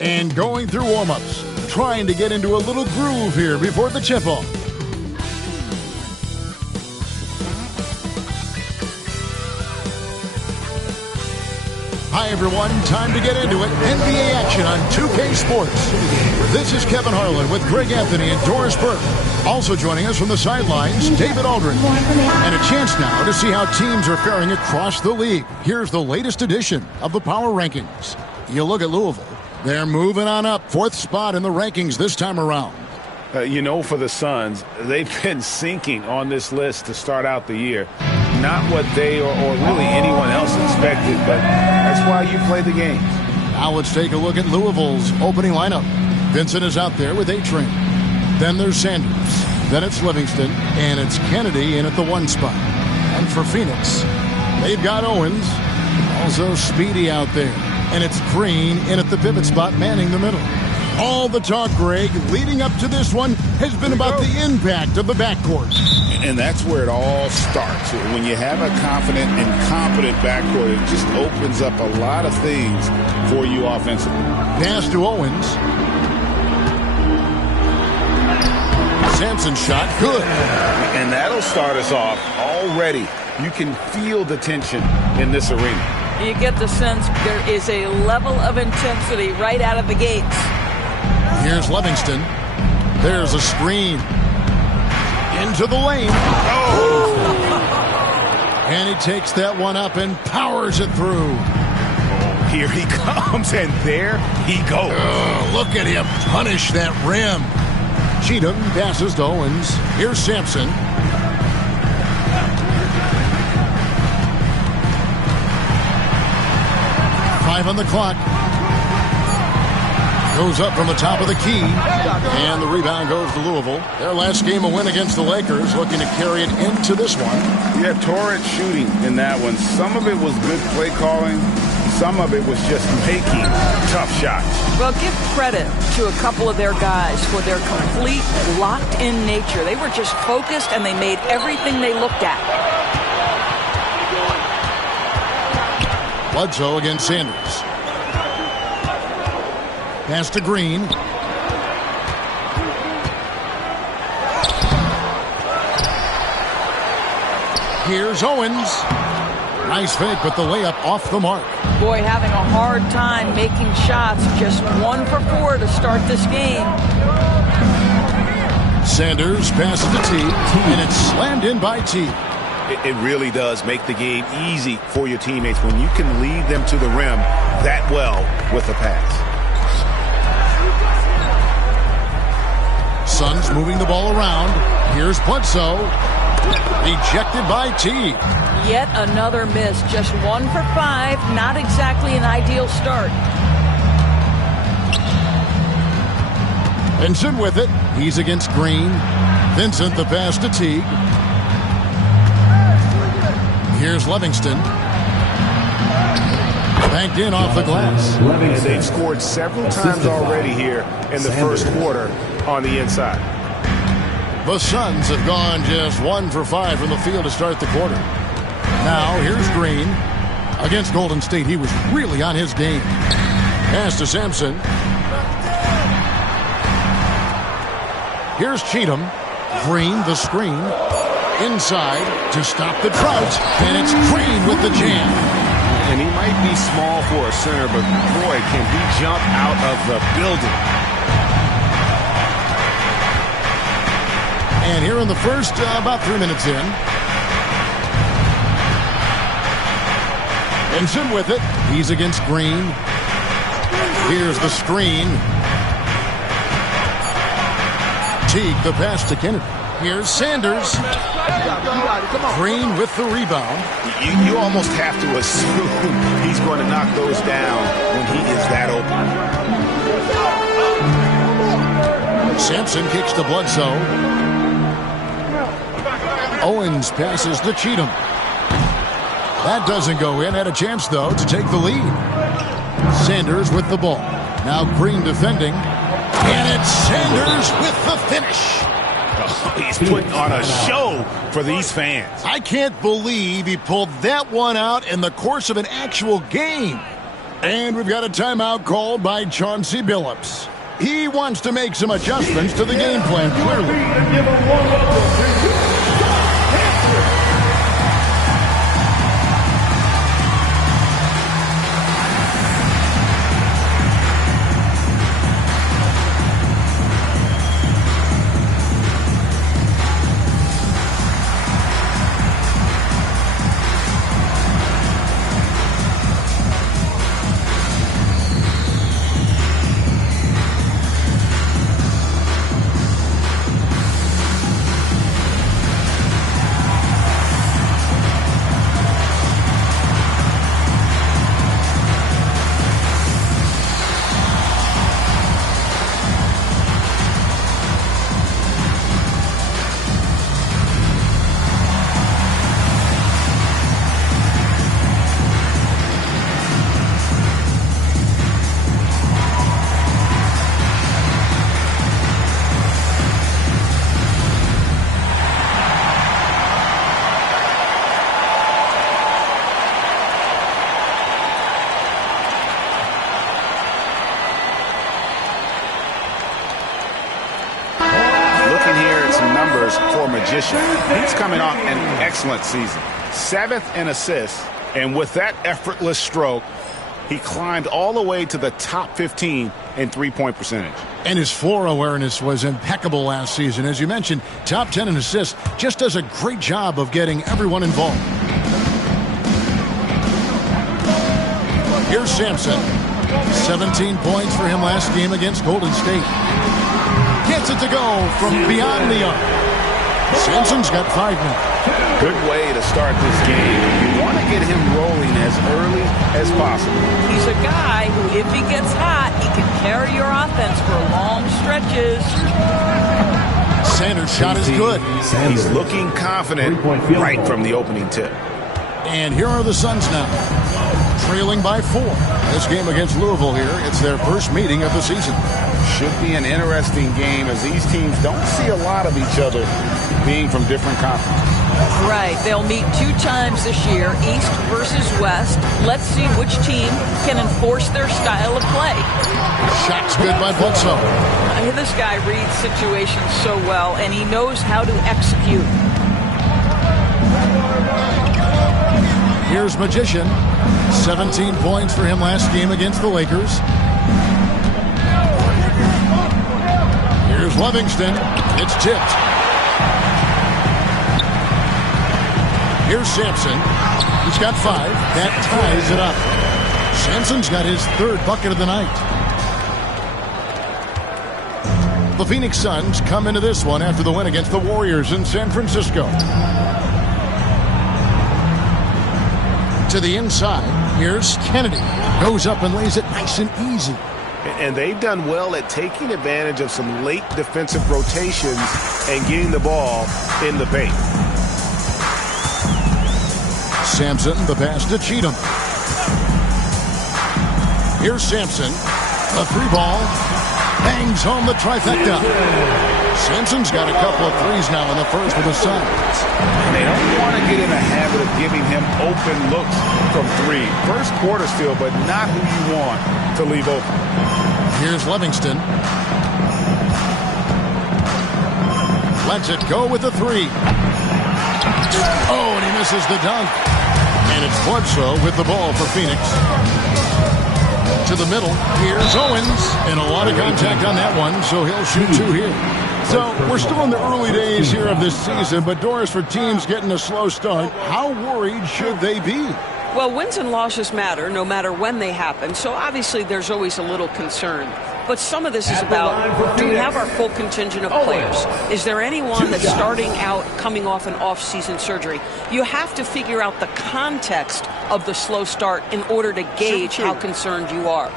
And going through warm-ups, trying to get into a little groove here before the tip-off. Hi, everyone. Time to get into it. NBA action on 2K Sports. This is Kevin Harlan with Greg Anthony and Doris Burke. Also joining us from the sidelines, David Aldridge. And a chance now to see how teams are faring across the league. Here's the latest edition of the Power Rankings. You look at Louisville. They're moving on up. 4th spot in the rankings this time around. For the Suns, they've been sinking on this list to start out the year. Not what they or really anyone else expected, but that's why you play the game. Now let's take a look at Louisville's opening lineup. Vincent is out there with A-Train. Then there's Sanders. Then it's Livingston. And it's Kennedy in at the 1 spot. And for Phoenix, they've got Owens. Also Speedy out there. And it's Green in at the pivot spot, manning the middle. All the talk, Greg, leading up to this one has been about the impact of the backcourt. And that's where it all starts. When you have a confident and competent backcourt, it just opens up a lot of things for you offensively. Pass to Owens. Sampson's shot, good. And that'll start us off already. You can feel the tension in this arena. You get the sense there is a level of intensity right out of the gates. Here's Livingston. There's a screen. Into the lane. Oh! And he takes that one up and powers it through. Here he comes, and there he goes. Oh, look at him punish that rim. Cheatham passes to Owens. Here's Sampson. Five on the clock. Goes up from the top of the key. And the rebound goes to Louisville. Their last game a win against the Lakers, looking to carry it into this one. Yeah, torrent shooting in that one. Some of it was good play calling. Some of it was just making tough shots. Well, give credit to a couple of their guys for their complete locked-in nature. They were just focused, and they made everything they looked at. Bledsoe against Sanders. Pass to Green. Here's Owens. Nice fake, but the layup off the mark. Boy, having a hard time making shots. Just 1 for 4 to start this game. Sanders passes to T, and it's slammed in by T. It really does make the game easy for your teammates when you can lead them to the rim that well with a pass. Suns moving the ball around. Here's Bledsoe. Ejected by T. Yet another miss. Just 1 for 5. Not exactly an ideal start. Vincent with it. He's against Green. Vincent the pass to Teague. Here's Livingston. Banked in off the glass. And they've scored several times already here in the first quarter on the inside. The Suns have gone just 1 for 5 from the field to start the quarter. Now here's Green. Against Golden State, he was really on his game. Pass to Sampson. Here's Cheatham. Green the screen. Inside to stop the drought. And it's Green with the jam. And he might be small for a center, but boy, can he jump out of the building. And here in the first, about 3 minutes in. Vincent with it. He's against Green. Here's the screen. Teague the pass to Kennedy. Here's Sanders. Green with the rebound. You almost have to assume he's going to knock those down when he is that open. Sampson kicks to Bledsoe. Owens passes to Cheatham. That doesn't go in. Had a chance, though, to take the lead. Sanders with the ball. Now Green defending. And it's Sanders with the finish. He's putting on a show for these fans. I can't believe he pulled that one out in the course of an actual game. And we've got a timeout called by Chauncey Billups. He wants to make some adjustments to the game plan, clearly. For Magician, he's coming off an excellent season. 7th in assists, and with that effortless stroke, he climbed all the way to the top 15 in three-point percentage. And his floor awareness was impeccable last season. As you mentioned, top 10 in assists, just does a great job of getting everyone involved. Here's Sampson. 17 points for him last game against Golden State. Gets it to go from beyond the arc. Sampson's got 5 now. Good way to start this game. You want to get him rolling as early as possible. He's a guy who, if he gets hot, he can carry your offense for long stretches. Sanders' shot is good. He's looking confident right from the opening tip. And here are the Suns now, trailing by 4. This game against Louisville here, it's their first meeting of the season. Should be an interesting game as these teams don't see a lot of each other being from different conferences. Right. They'll meet 2 times this year, East versus West. Let's see which team can enforce their style of play. Shot's good by Bledsoe. This guy reads situations so well, and he knows how to execute. Here's Magician. 17 points for him last game against the Lakers. Here's Livingston. It's tipped. Here's Sampson. He's got 5. That ties it up. Sampson's got his 3rd bucket of the night. The Phoenix Suns come into this one after the win against the Warriors in San Francisco. To the inside. Here's Kennedy. Goes up and lays it nice and easy. And they've done well at taking advantage of some late defensive rotations and getting the ball in the paint. Sampson, the pass to Cheatham. Here's Sampson. A 3 ball. Bangs home the trifecta. Sampson's got a couple of threes now in the first for the Suns. And they don't want to get in a habit of giving him open looks from 3. First quarter still, but not who you want to leave open. Here's Livingston. Lets it go with the 3. Oh, and he misses the dunk. And it's Bledsoe with the ball for Phoenix. To the middle. Here's Owens. And a lot of contact on that one, so he'll shoot 2 here. So we're still in the early days here of this season, but Doris, for teams getting a slow start, how worried should they be? Well, wins and losses matter no matter when they happen, so obviously there's always a little concern. But some of this is about, do we have our full contingent of players? Is there anyone that's starting out coming off an off-season surgery? You have to figure out the context of the slow start in order to gauge how concerned you are.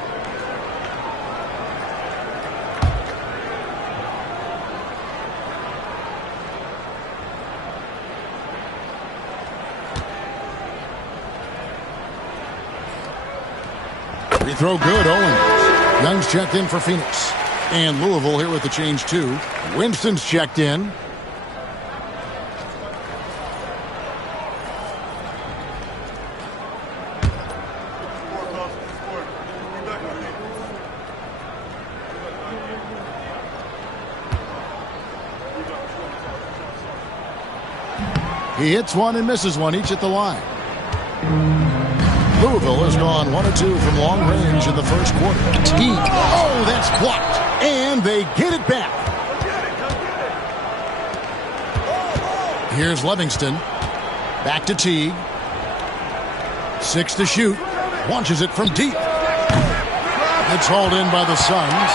Free throw good, Owens. Young's checked in for Phoenix. And Louisville here with the change too. Winston's checked in. He hits one and misses one, each at the line. Louisville has gone 1 of 2 from long range in the first quarter. Teague. Oh, that's blocked. And they get it back. Here's Livingston. Back to Teague. 6 to shoot. Launches it from deep. It's hauled in by the Suns.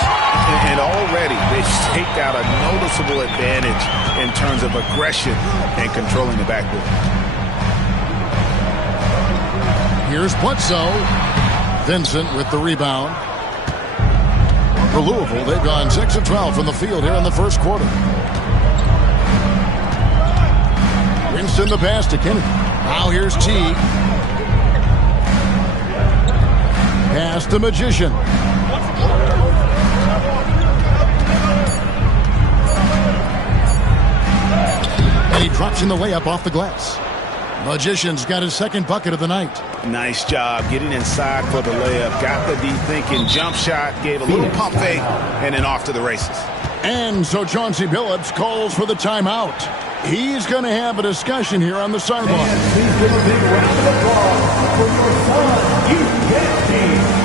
And already they've staked out a noticeable advantage in terms of aggression and controlling the backcourt. Here's Bledsoe. Vincent with the rebound. For Louisville, they've gone 6 of 12 from the field here in the first quarter. Winston the pass to Kennedy. Now here's Teague. Pass to Magician. And he drops in the layup off the glass. Magician's got his second bucket of the night. Nice job getting inside for the layup. Got the deep thinking jump shot, gave a little pump fake, and then off to the races. And so Chauncey Billups calls for the timeout. He's going to have a discussion here on the sideline. And please give a big round of applause for your son, UCAT team.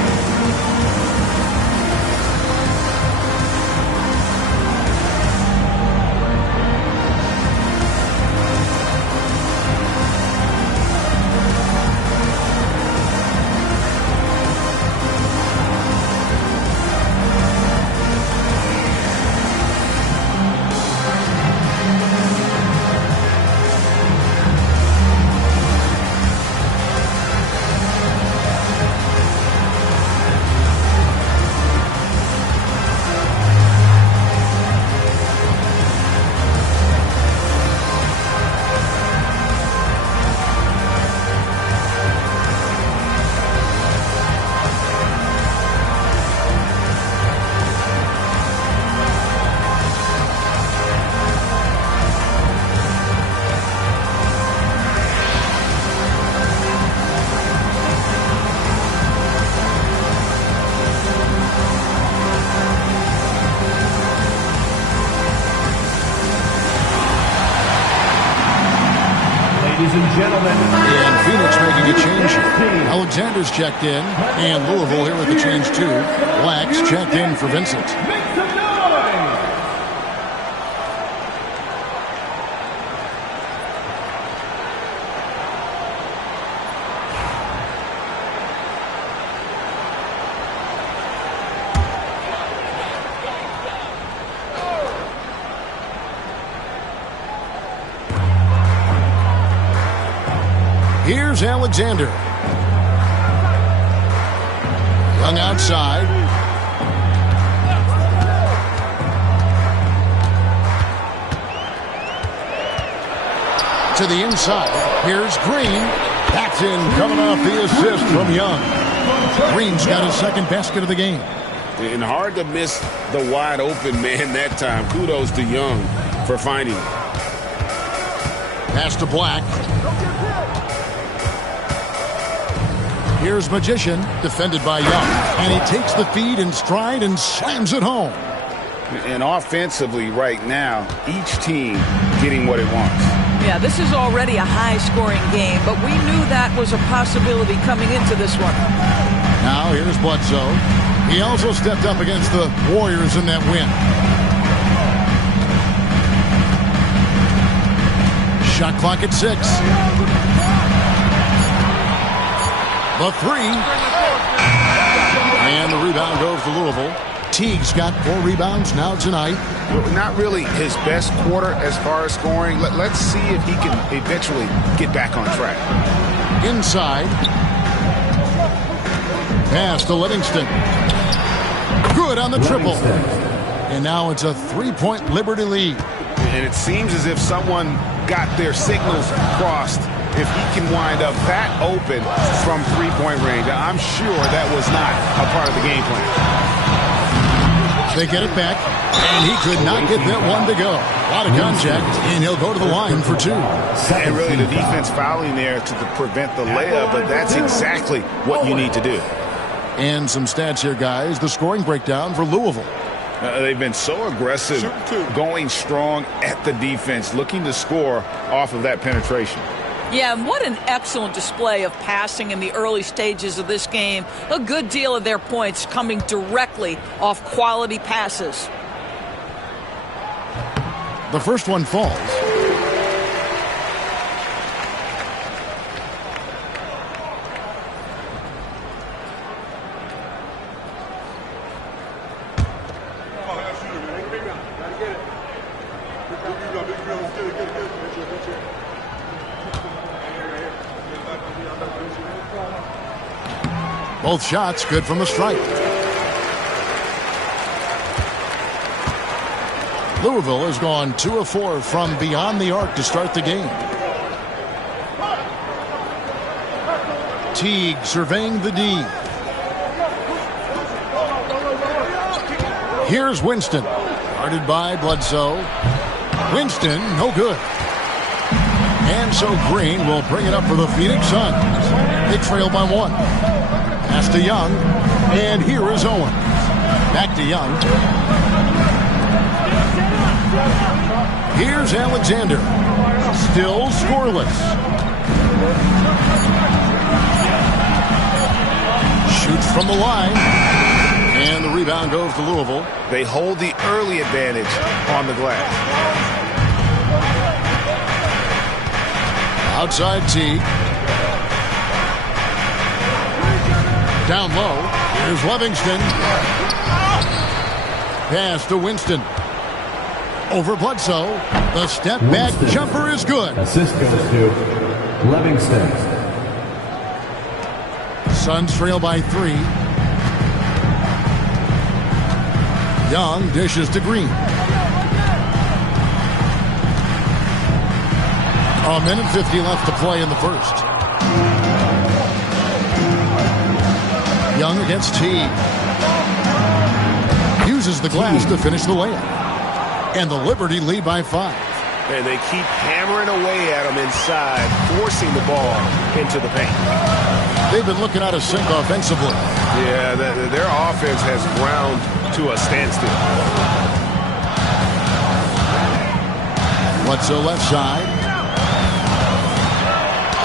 And Phoenix making a change here. Alexander's checked in, and Louisville here with the change too. Black's checked in for Vincent. Here's Alexander. Young outside. To the inside. Here's Green. That's in, coming off the assist from Young. Green's got his second basket of the game. And hard to miss the wide open man that time. Kudos to Young for finding it. Pass to Black. Here's Magician, defended by Young. And he takes the feed in stride and slams it home. And offensively right now, each team getting what it wants. Yeah, this is already a high-scoring game, but we knew that was a possibility coming into this one. Now here's Bledsoe. He also stepped up against the Warriors in that win. Shot clock at 6. The 3. And the rebound goes to Louisville. Teague's got 4 rebounds now tonight. Not really his best quarter as far as scoring. Let's see if he can eventually get back on track. Inside. Pass to Livingston. Good on the triple. And now it's a 3-point Liberty lead. And it seems as if someone got their signals crossed. If he can wind up that open from three-point range, I'm sure that was not a part of the game plan. They get it back, and he could not get that one to go. A lot of contact, and he'll go to the line for 2. And really the defense fouling there to prevent the layup, but that's exactly what you need to do. And some stats here, guys. The scoring breakdown for Louisville. They've been so aggressive, going strong at the defense, looking to score off of that penetration. Yeah, and what an excellent display of passing in the early stages of this game. A good deal of their points coming directly off quality passes. The first one falls. Both shots good from the stripe. Louisville has gone 2 of 4 from beyond the arc to start the game. Teague surveying the D. Here's Winston. Guarded by Bledsoe. Winston, no good. And so Green will bring it up for the Phoenix Suns. They trail by 1. Pass to Young. And here is Owen. Back to Young. Here's Alexander. Still scoreless. Shoots from the line. And the rebound goes to Louisville. They hold the early advantage on the glass. Outside Teague. Down low. Here's Livingston. Pass to Winston. Over Bledsoe. The step back jumper is good. Assist goes to Livingston. Suns trail by 3. Young dishes to Green. A minute 50 left to play in the first. Young against Teague. Uses the glass to finish the layup. And the Liberty lead by 5. And they keep hammering away at them inside, forcing the ball into the paint. They've been looking out of sync offensively. Yeah, their offense has ground to a standstill. Bledsoe left side.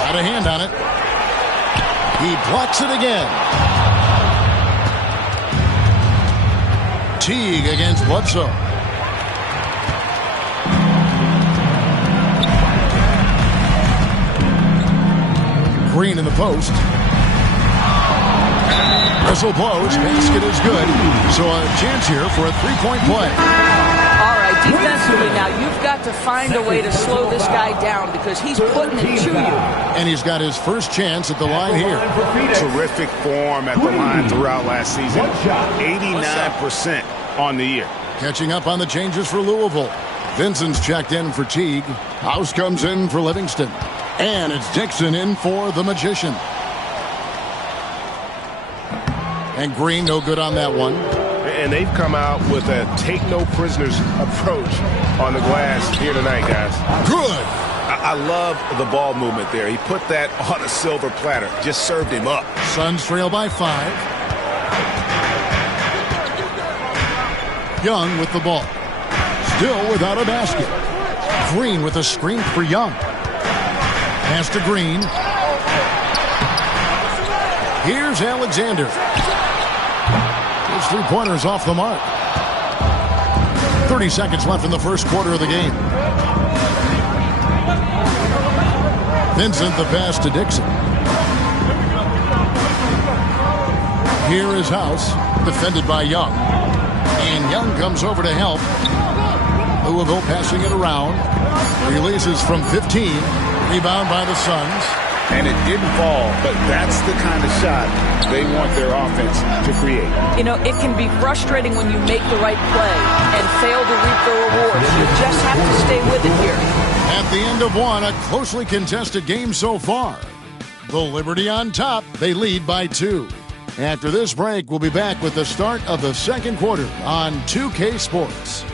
Got a hand on it. He blocks it again. Teague against Bledsoe. Green in the post. Whistle blows. Basket is good. So a chance here for a three-point play. All right, defensively now, you've got to find a way to slow this guy down because he's putting it to you. And he's got his first chance at the line here. Terrific form at the line throughout last season. 89% on the year. Catching up on the changes for Louisville. Vincent's checked in for Teague. House comes in for Livingston. And it's Dixon in for the Magician. And Green no good on that one. And they've come out with a take-no-prisoners approach on the glass here tonight, guys. Good. I love the ball movement there. He put that on a silver platter. Just served him up. Suns trail by 5. Young with the ball. Still without a basket. Green with a screen for Young. Pass to Green. Here's Alexander. His three-pointers off the mark. 30 seconds left in the first quarter of the game. Vincent the pass to Dixon. Here is House, defended by Young. And Young comes over to help. Louisville passing it around. Releases from 15. Rebound by the Suns. And it didn't fall, but that's the kind of shot they want their offense to create. You know, it can be frustrating when you make the right play and fail to reap the rewards. You just have to stay with it here. At the end of one, a closely contested game so far. The Liberty on top. They lead by 2. After this break, we'll be back with the start of the second quarter on 2K Sports.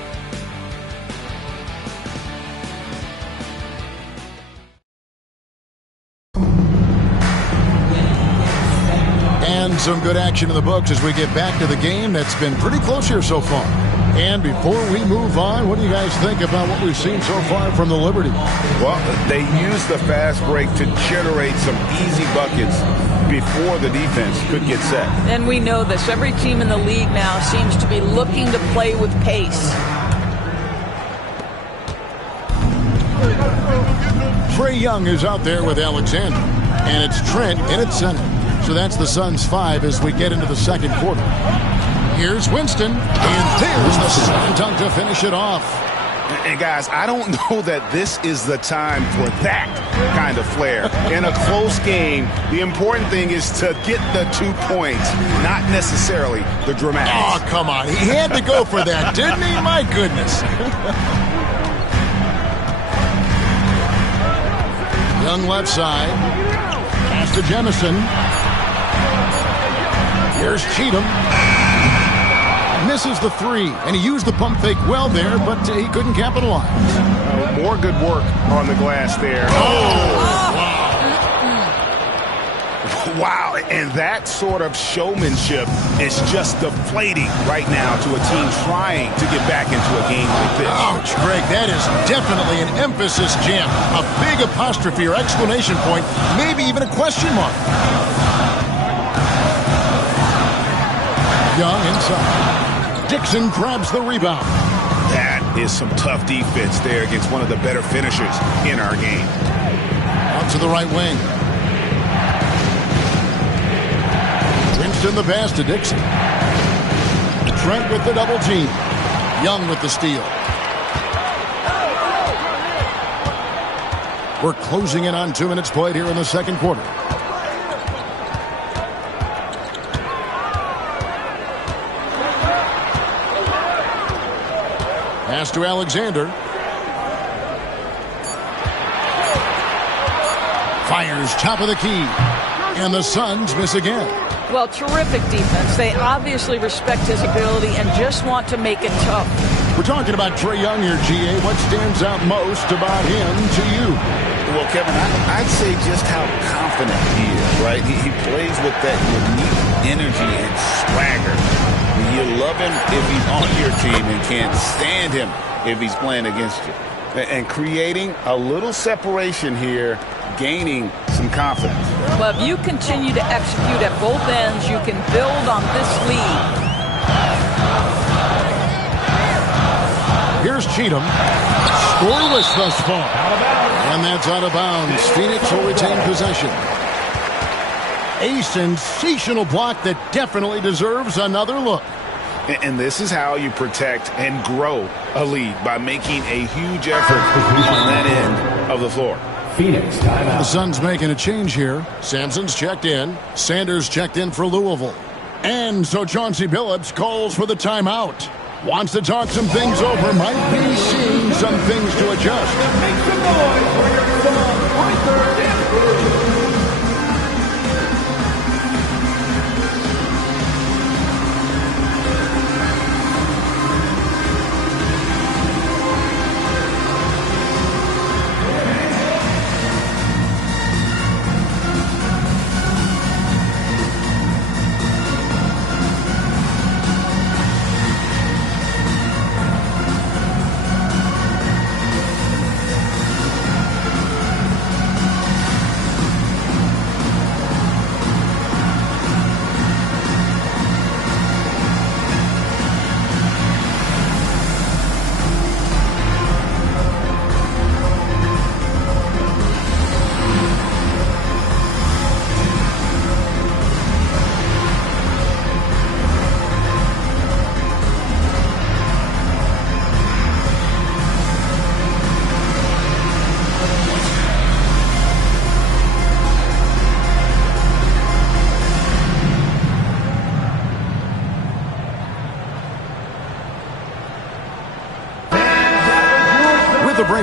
And some good action in the books as we get back to the game that's been pretty close here so far. And before we move on, what do you guys think about what we've seen so far from the Liberty? Well, they used the fast break to generate some easy buckets before the defense could get set. And we know this. Every team in the league now seems to be looking to play with pace. Trae Young is out there with Alexander. And it's Trent in at center. So that's the Suns' 5 as we get into the second quarter. Here's Winston, and there's the slam dunk to finish it off. And guys, I don't know that this is the time for that kind of flair. In a close game, the important thing is to get the 2 points, not necessarily the dramatics. Oh, come on. He had to go for that, didn't he? My goodness. Young left side. Pass to Jemison. Here's Cheatham. Misses the 3, and he used the pump fake well there, but he couldn't capitalize. More good work on the glass there. Wow, and that sort of showmanship is just deflating right now to a team trying to get back into a game like this. Ouch, Greg, that is definitely an emphasis jam. A big apostrophe or exclamation point, maybe even a question mark. Young inside. Dixon grabs the rebound. That is some tough defense there against one of the better finishers in our game. Out to the right wing. Winston the pass to Dixon. Trent with the double team. Young with the steal. We're closing in on 2 minutes played here in the second quarter. Pass to Alexander. Fires top of the key. And the Suns miss again. Well, terrific defense. They obviously respect his ability and just want to make it tough. We're talking about Trae Young here, GA. What stands out most about him to you? Well, Kevin, I'd say just how confident he is, right? He plays with that unique energy and swagger. You love him if he's on your team and can't stand him if he's playing against you. And creating a little separation here, gaining some confidence. Well, if you continue to execute at both ends, you can build on this lead. Here's Cheatham. Scoreless thus far. And that's out of bounds. Phoenix will retain possession. A sensational block that definitely deserves another look. And this is how you protect and grow a lead, by making a huge effort on that end of the floor. Phoenix timeout. The Suns making a change here. Sampson's checked in. Sanders checked in for Louisville. And so Chauncey Billups calls for the timeout. Wants to talk some things over. Might be seeing some things to adjust. Make some noise for your son, Arthur Denver.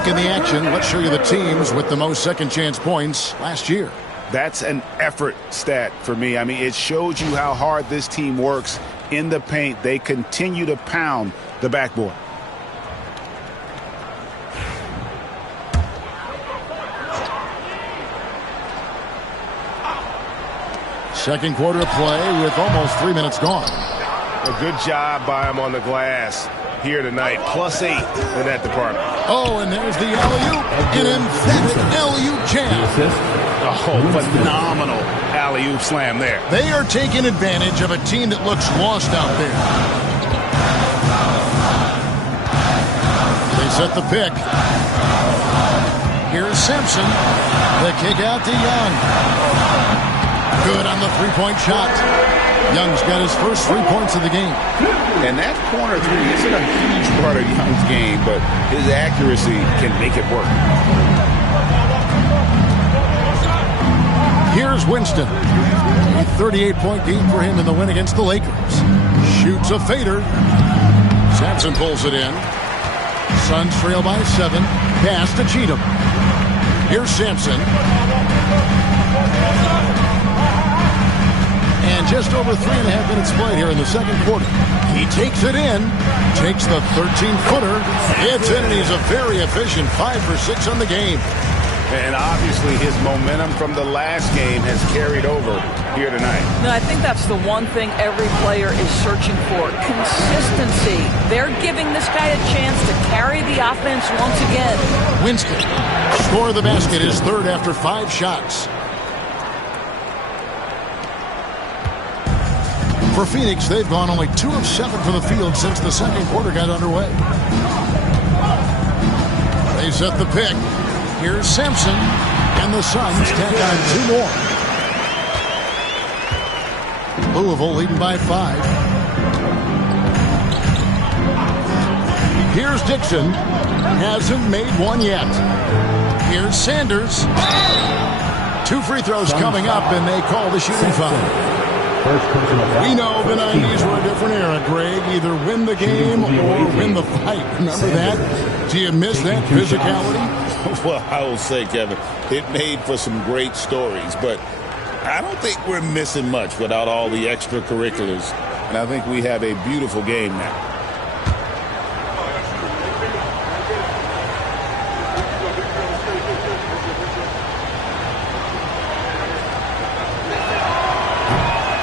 In the action, let's show you the teams with the most second chance points last year. That's an effort stat for me. I mean, it shows you how hard this team works in the paint. They continue to pound the backboard. Second quarter of play with almost 3 minutes gone. A good job by him on the glass here tonight. +8 in that department. Oh, and there's the alley-oop. An emphatic alley-oop jam. Oh, phenomenal alley-oop slam there. They are taking advantage of a team that looks lost out there. They set the pick. Here's Simpson. The kick out to Young. Good on the three-point shot. Young's got his first 3 points of the game. And that corner three isn't a huge part of Young's game, but his accuracy can make it work. Here's Winston. A 38-point game for him in the win against the Lakers. Shoots a fader. Sampson pulls it in. Suns trail by 7. Pass to Cheatham. Here's Sampson. And just over 3.5 minutes played here in the second quarter. He takes it in. Takes the 13-footer. It's in, and he's a very efficient 5 for 6 on the game. And obviously his momentum from the last game has carried over here tonight. No, I think that's the one thing every player is searching for. Consistency. They're giving this guy a chance to carry the offense once again. Winston. Score of the basket is third after 5 shots. For Phoenix, they've gone only 2 of 7 from the field since the second quarter got underway. They set the pick. Here's Simpson, and the Suns tack on 2 more. Louisville leading by 5. Here's Dixon. Hasn't made one yet. Here's Sanders. 2 free throws coming up, and they call the shooting foul. We know the 90s were a different era, Greg. Either win the game or win the fight. Remember that? Do you miss that physicality? Well, I will say, Kevin, it made for some great stories, but I don't think we're missing much without all the extracurriculars. And I think we have a beautiful game now.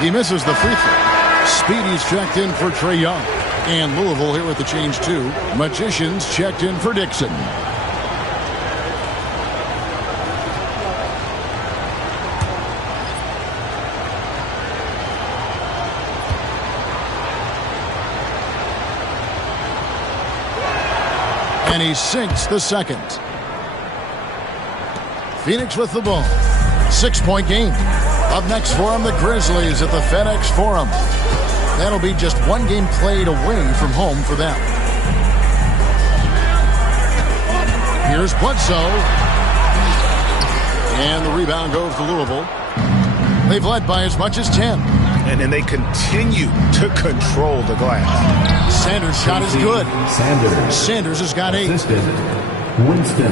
He misses the free throw. Speedy's checked in for Trae Young. And Louisville here with the change too. Magicians checked in for Dixon. And he sinks the second. Phoenix with the ball. 6-point game. Up next for them, the Grizzlies at the FedEx Forum. That'll be just 1 game played away from home for them. Here's Bledsoe. And the rebound goes to Louisville. They've led by as much as 10. And then they continue to control the glass. Sanders' shot is good. Sanders has got 8. Winston.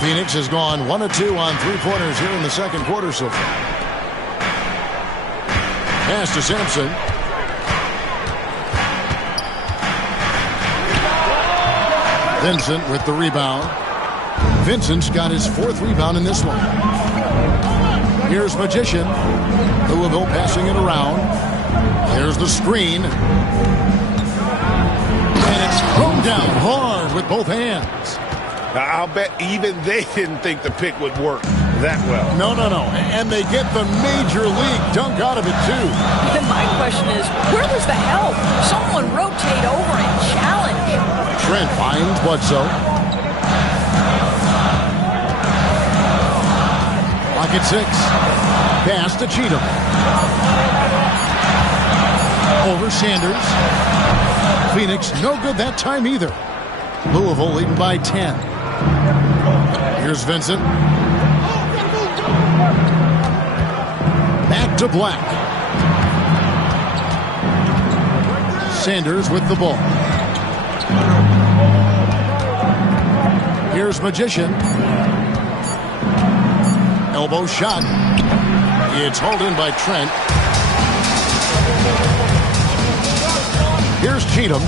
Phoenix has gone 1 of 2 on 3-pointers here in the second quarter so far. Pass to Sampson. Vincent with the rebound. Vincent's got his 4th rebound in this one. Here's Magician. Louisville passing it around. There's the screen. And it's thrown down hard with both hands. I'll bet even they didn't think the pick would work that well. No. And they get the major league dunk out of it, too. And my question is, where was the help? Someone rotate over and challenge. Trent finds Bledsoe. Lock at 6. Pass to Cheatham. Over Sanders. Phoenix, no good that time either. Louisville leading by 10. Here's Vincent. Back to Black. Sanders with the ball. Here's Magician. Elbow shot. It's hauled in by Trent. Here's Cheatham.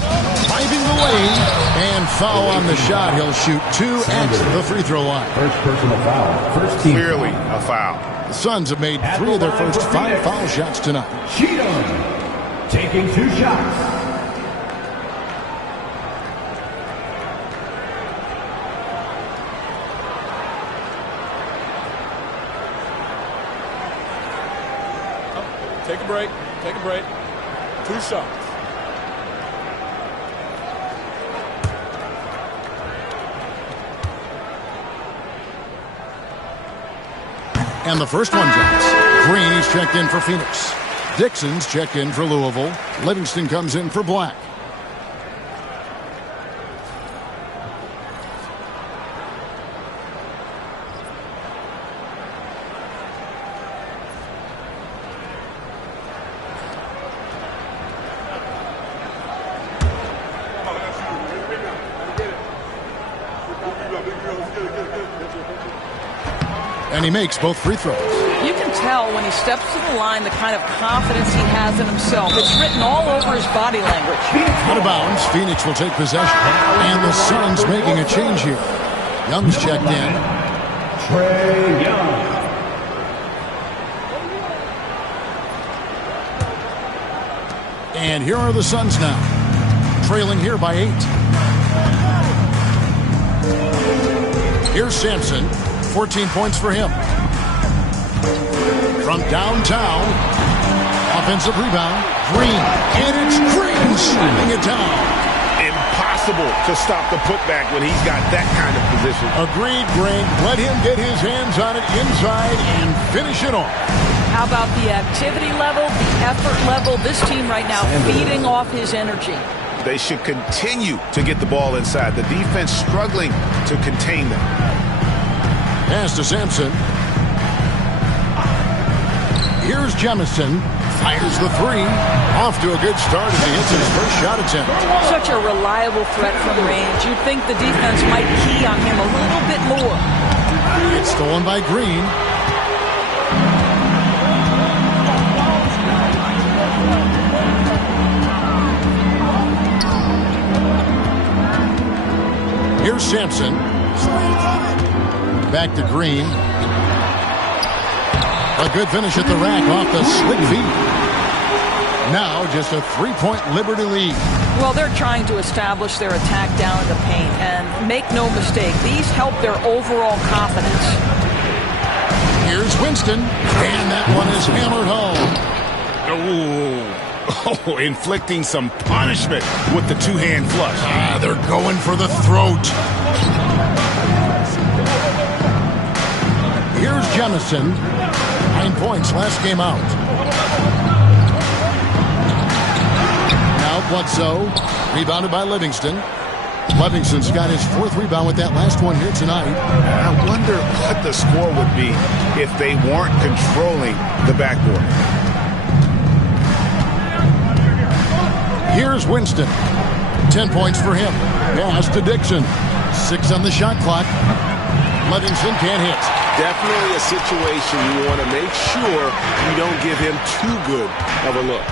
Driving the lane. And foul on the shot. He'll shoot 2 at the free throw line. First personal foul. First team. Clearly a foul. The Suns have made 3 of their first 5 foul shots tonight. Cheatham. taking 2 shots. Take a break. Take a break. 2 shots. And the first one drops. Green is checked in for Phoenix. Dixon's checked in for Louisville. Livingston comes in for Black. And he makes both free throws. You can tell when he steps to the line the kind of confidence he has in himself. It's written all over his body language. Out of bounds, Phoenix will take possession. And the Suns making a change here. Young's checked in. Trae Young. And here are the Suns now. Trailing here by 8. Here's Sampson. 14 points for him. From downtown, offensive rebound, Green, and it's Green slamming it down. Impossible to stop the putback when he's got that kind of position. Agreed, Green. Let him get his hands on it inside and finish it off. How about the activity level, the effort level? This team right now feeding off his energy. They should continue to get the ball inside. The defense struggling to contain them. Pass to Sampson. Here's Jemison. Fires the 3. Off to a good start as he hits his first shot attempt. Such a reliable threat from range. You'd think the defense might key on him a little bit more. It's stolen by Green. Here's Sampson. Back to Green. A good finish at the rack off the slick feet. Now just a 3-point Liberty lead. Well, they're trying to establish their attack down in the paint. And make no mistake, these help their overall confidence. Here's Winston. And that one is hammered home. Oh, inflicting some punishment with the 2-hand flush. They're going for the throat. Here's Jemison. 9 points last game out. Now Bledsoe. Rebounded by Livingston. Livingston's got his 4th rebound with that last one here tonight. I wonder what the score would be if they weren't controlling the backboard. Here's Winston. 10 points for him. Pass to Dixon. 6 on the shot clock. Livingston can't hit. Definitely a situation you want to make sure you don't give him too good of a look.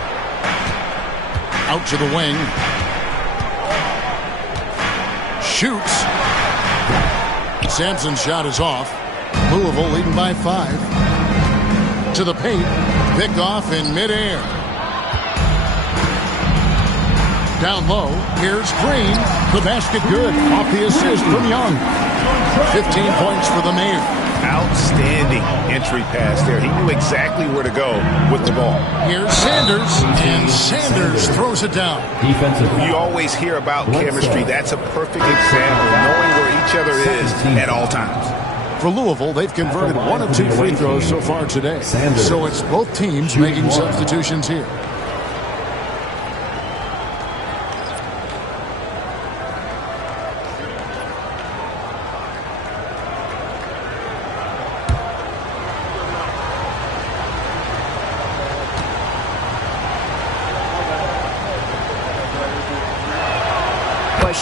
Out to the wing. Shoots. Sampson's shot is off. Louisville leading by 5. To the paint. Picked off in midair. Down low. Here's Green. The basket good. Off the assist from Young. 15 points for the Mayor. Outstanding entry pass there. He knew exactly where to go with the ball. Here's Sanders, and Sanders throws it down. Defensive. You always hear about chemistry. That's a perfect example of knowing where each other is at all times. For Louisville, they've converted 1 of 2 free throws so far today. So it's both teams making substitutions here.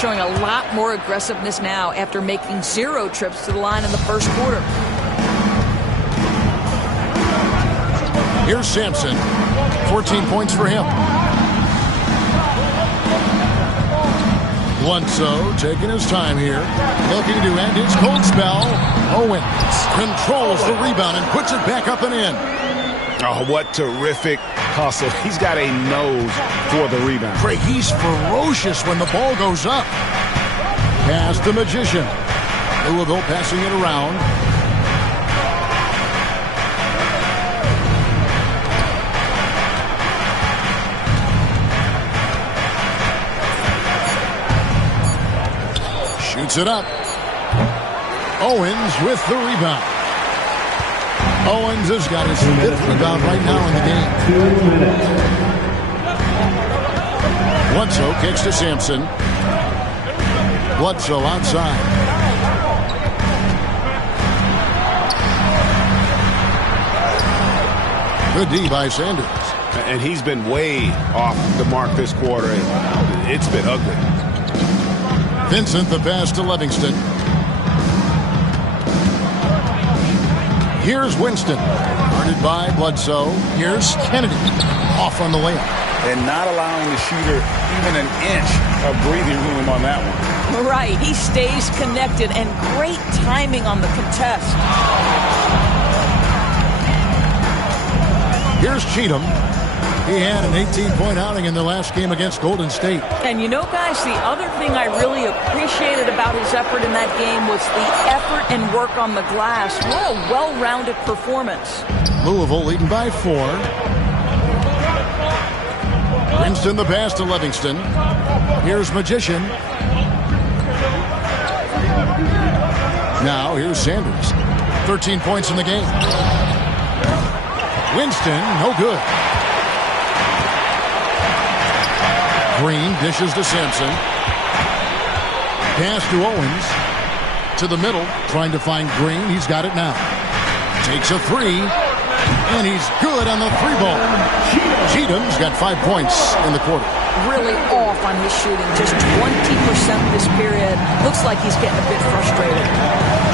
Showing a lot more aggressiveness now after making 0 trips to the line in the first quarter. Here's Sampson. 14 points for him. Bledsoe taking his time here. Looking to end his cold spell. Owens controls the rebound and puts it back up and in. Oh, what terrific hustle. He's got a nose for the rebound. Craig, he's ferocious when the ball goes up. Pass the Magician. Louisville passing it around. Shoots it up. Owens with the rebound. Owens has got his 5th rebound right now in the game. 2 minutes. Bledsoe kicks to Sampson. Bledsoe outside. Good D by Sanders. And he's been way off the mark this quarter. It's been ugly. Vincent the pass to Livingston. Here's Winston. Guarded by Bledsoe. Here's Kennedy. Off on the layup. And not allowing the shooter even an inch of breathing room on that one. Right. He stays connected, and great timing on the contest. Here's Cheatham. He had an 18-point outing in the last game against Golden State. And you know, guys, the other thing I really appreciated about his effort in that game was the effort and work on the glass. What a well-rounded performance. Louisville leading by 4. Winston the pass to Livingston. Here's Magician. Now here's Sanders. 13 points in the game. Winston, no good. Green dishes to Sampson. Pass to Owens. To the middle, trying to find Green. He's got it now. Takes a 3. And he's good on the 3-ball. Cheatham's got 5 points in the quarter. Really off on his shooting. Just 20% this period. Looks like he's getting a bit frustrated.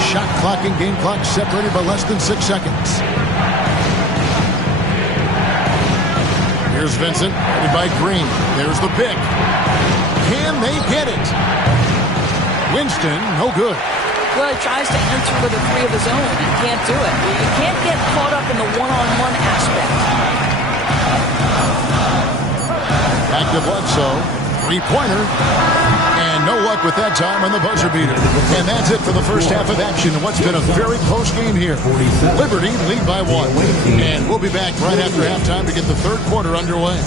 Shot clock and game clock separated by less than 6 seconds. Here's Vincent, headed by Green. There's the pick. Can they get it? Winston, no good. Well, he tries to enter with a 3 of his own. He can't do it. You can't get caught up in the one-on-one aspect. Back to Bledsoe. 3-pointer. And no luck with that time on the buzzer beater. And that's it for the first half of action in what's been a very close game here. Liberty lead by 1. And we'll be back right after halftime to get the third quarter underway.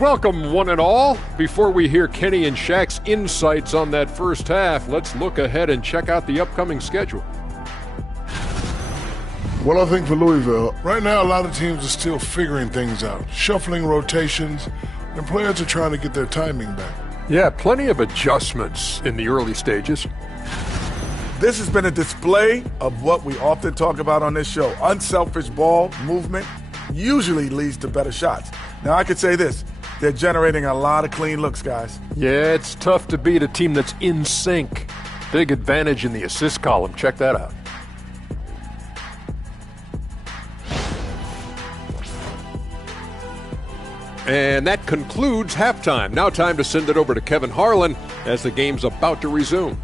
Welcome, one and all. Before we hear Kenny and Shaq's insights on that first half, let's look ahead and check out the upcoming schedule. Well, I think for Louisville, right now a lot of teams are still figuring things out, shuffling rotations, and players are trying to get their timing back. Yeah, plenty of adjustments in the early stages. This has been a display of what we often talk about on this show. Unselfish ball movement usually leads to better shots. Now, I could say this. They're generating a lot of clean looks, guys. Yeah, it's tough to beat a team that's in sync. Big advantage in the assist column. Check that out. And that concludes halftime. Now time to send it over to Kevin Harlan as the game's about to resume.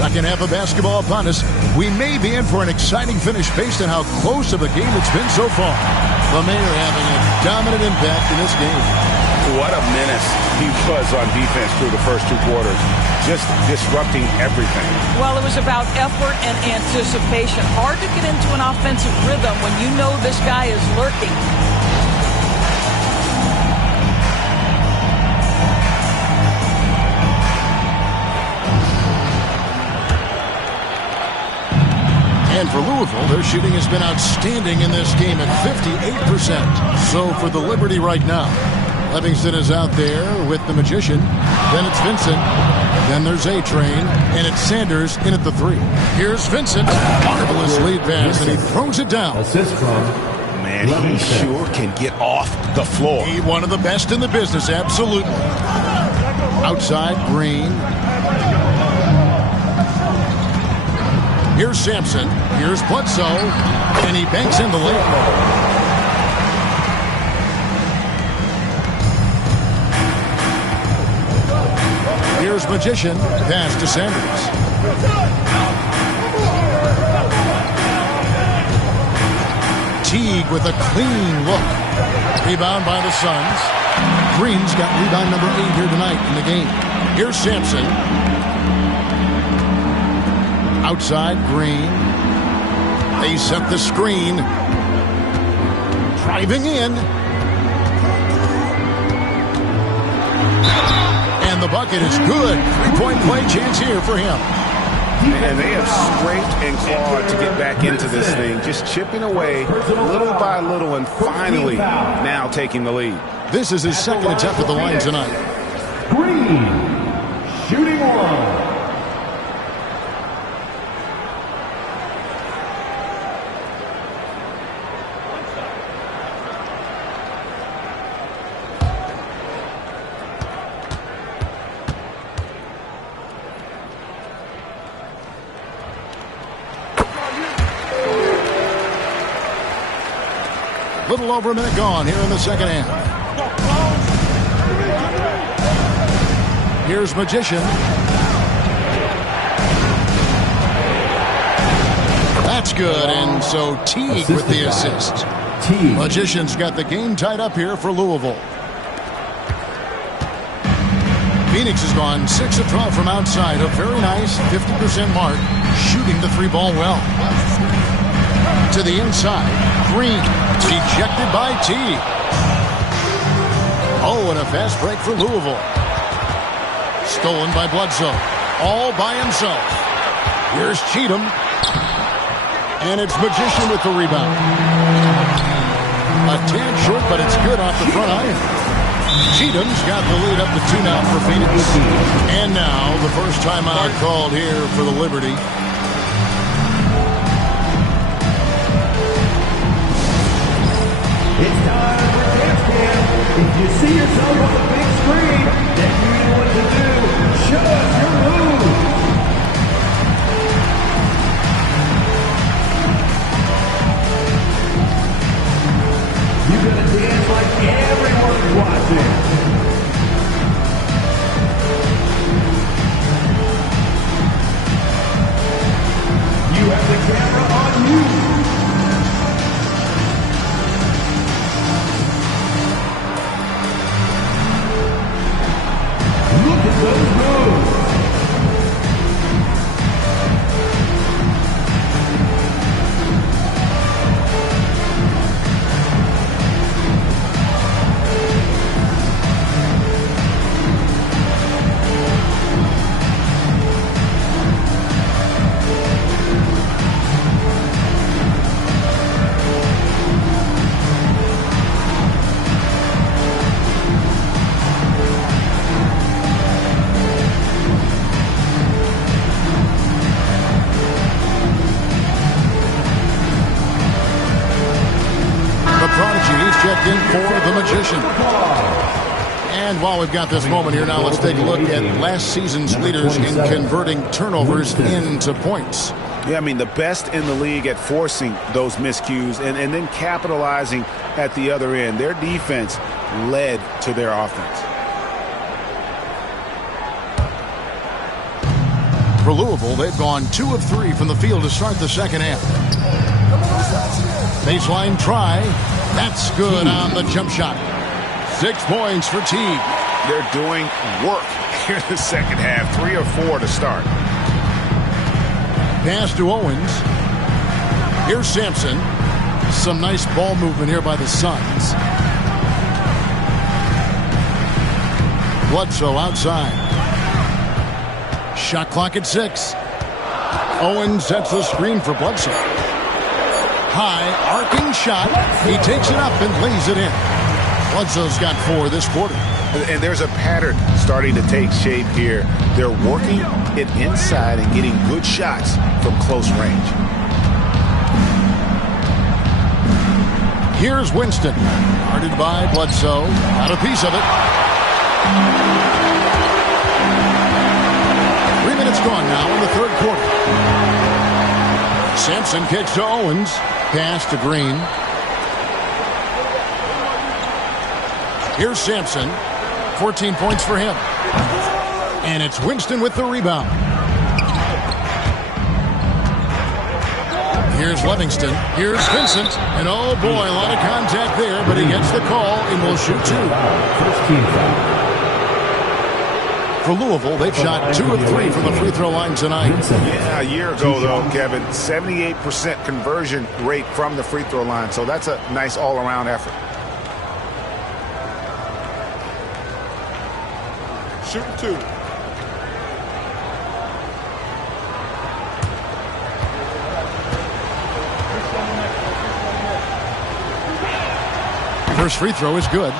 Second half of basketball upon us. We may be in for an exciting finish based on how close of a game it's been so far. The Mayor having a dominant impact in this game. What a menace he was on defense through the first 2 quarters. Just disrupting everything. Well, it was about effort and anticipation. Hard to get into an offensive rhythm when you know this guy is lurking. And for Louisville, their shooting has been outstanding in this game at 58%. So for the Liberty right now, Livingston is out there with the Magician. Then it's Vincent. Then there's A-Train. And it's Sanders in at the 3. Here's Vincent. Marvelous lead pass, and he throws it down. Assist from Man, he sure can get off the floor. He one of the best in the business, absolutely. Outside, Green. Here's Sampson. Here's Bledsoe. And he banks in the lead. Here's Magician. Pass to Sanders. Teague with a clean look. Rebound by the Suns. Green's got rebound number 8 here tonight in the game. Here's Sampson. Outside, Green. They set the screen. Driving in. And the bucket is good. 3-point play chance here for him. And they have scraped and clawed to get back into this thing, just chipping away little by little and finally now taking the lead. This is his second attempt at the line tonight. Green, shooting one. Little over a minute gone here in the second half. Here's Magician. That's good, and so Teague with the assist. Magician's got the game tied up here for Louisville. Phoenix has gone 6 of 12 from outside. A very nice 50% mark, shooting the 3-ball well. To the inside. Green. Ejected by Teague. Oh, and a fast break for Louisville. Stolen by Bledsoe. All by himself. Here's Cheatham. And it's Magician with the rebound. A tad short, but it's good off the front iron. Cheatham's got the lead up to 2 now for Phoenix. And now the first timeout called here for the Liberty. It's time for dance camp. If you see yourself on the big screen, then you know what to do. Show us your move. You're going to dance like everyone's watching. You have the camera on you. Look at those moves. Checked in for the Magician. And while we've got this moment here, now let's take a look at last season's leaders in converting turnovers into points. Yeah, I mean, the best in the league at forcing those miscues and then capitalizing at the other end. Their defense led to their offense. For Louisville, they've gone 2 of 3 from the field to start the second half. Baseline try. That's good on the jump shot. 6 points for Teague. They're doing work here in the second half. 3 or 4 to start. Pass to Owens. Here's Sampson. Some nice ball movement here by the Suns. Bledsoe outside. Shot clock at 6. Owens sets the screen for Bledsoe. High, arcing shot. He takes it up and lays it in. Bledsoe's got 4 this quarter. And there's a pattern starting to take shape here. They're working it inside and getting good shots from close range. Here's Winston. Guarded by Bledsoe. Got a piece of it. 3 minutes gone now in the third quarter. Sampson kicks to Owens. Pass to Green. Here's Sampson. 14 points for him. And it's Winston with the rebound. Here's Livingston. Here's Vincent. And oh boy, a lot of contact there, but he gets the call and will shoot 2. For Louisville, they've shot 2 of 3 from the free throw line tonight. Yeah, a year ago, though, Kevin, 78% conversion rate from the free throw line. So that's a nice all-around effort. Shooting 2. First free throw is good.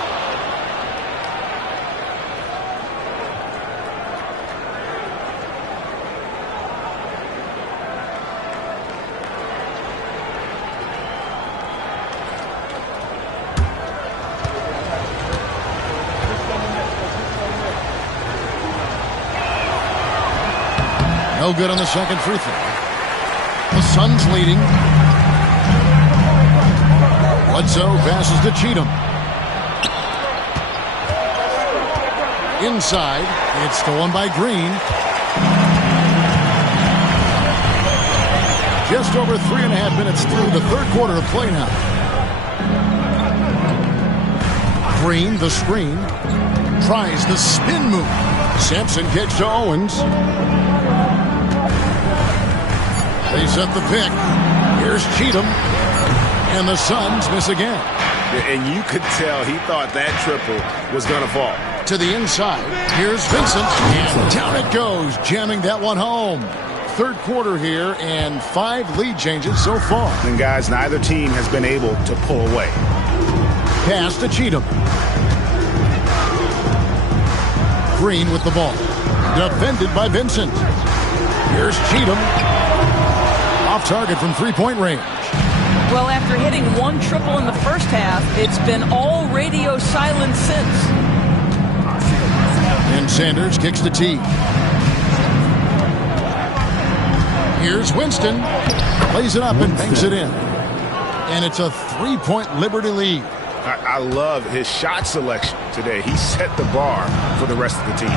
No good on the second free throw. The Suns leading. Bledsoe passes to Cheatham. Inside, it's stolen by Green. Just over 3.5 minutes through the third quarter of play now. Green, the screen, tries the spin move. Sampson kicks to Owens. They set the pick. Here's Cheatham. And the Suns miss again. And you could tell he thought that triple was going to fall. To the inside. Here's Vincent. And down it goes, jamming that one home. Third quarter here, and 5 lead changes so far. And guys, neither team has been able to pull away. Pass to Cheatham. Green with the ball. Defended by Vincent. Here's Cheatham. Off target from three-point range. Well, after hitting 1 triple in the first half, it's been all radio silence since. And Sanders kicks the tee. Here's Winston. Lays it up and banks it in. And it's a 3-point Liberty lead. I love his shot selection today. He set the bar for the rest of the team.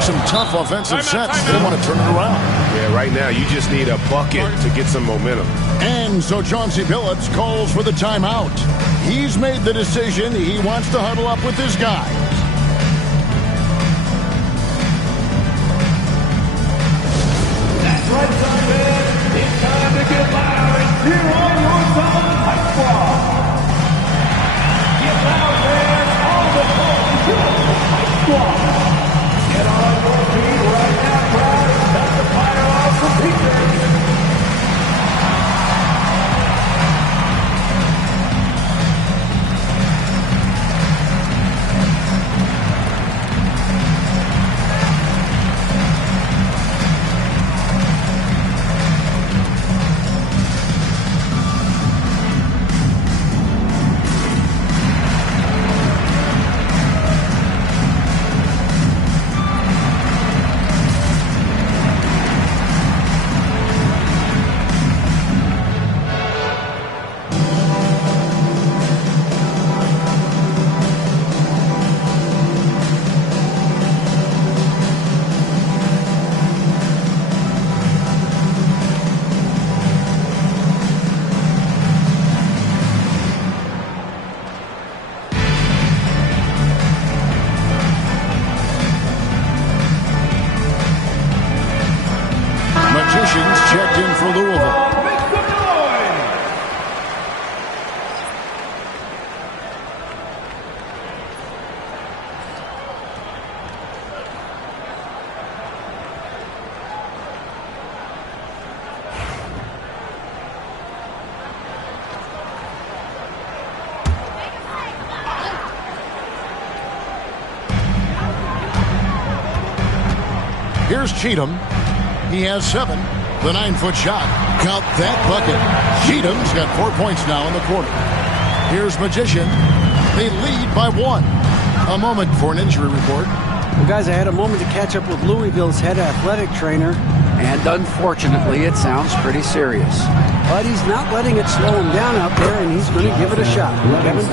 Some tough offensive sets. They want to turn it around. Yeah, right now you just need a bucket to get some momentum. And so Chauncey Billups calls for the timeout. He's made the decision. He wants to huddle up with his guys. That's right, Simon. It's time to get loud and cheer on your Southern High Squad. Get loud, fans. All the Southern High Squad. Get on your feet right now, crowd. It's time to fire off some pieces. Here's Cheatham. He has 7. The 9-foot shot. Count that bucket. Cheatham's got 4 points now in the quarter. Here's Magician. They lead by 1. A moment for an injury report. Well, guys, I had a moment to catch up with Louisville's head athletic trainer. And unfortunately, it sounds pretty serious. But he's not letting it slow him down out there, and he's going to give it a shot. Kevin?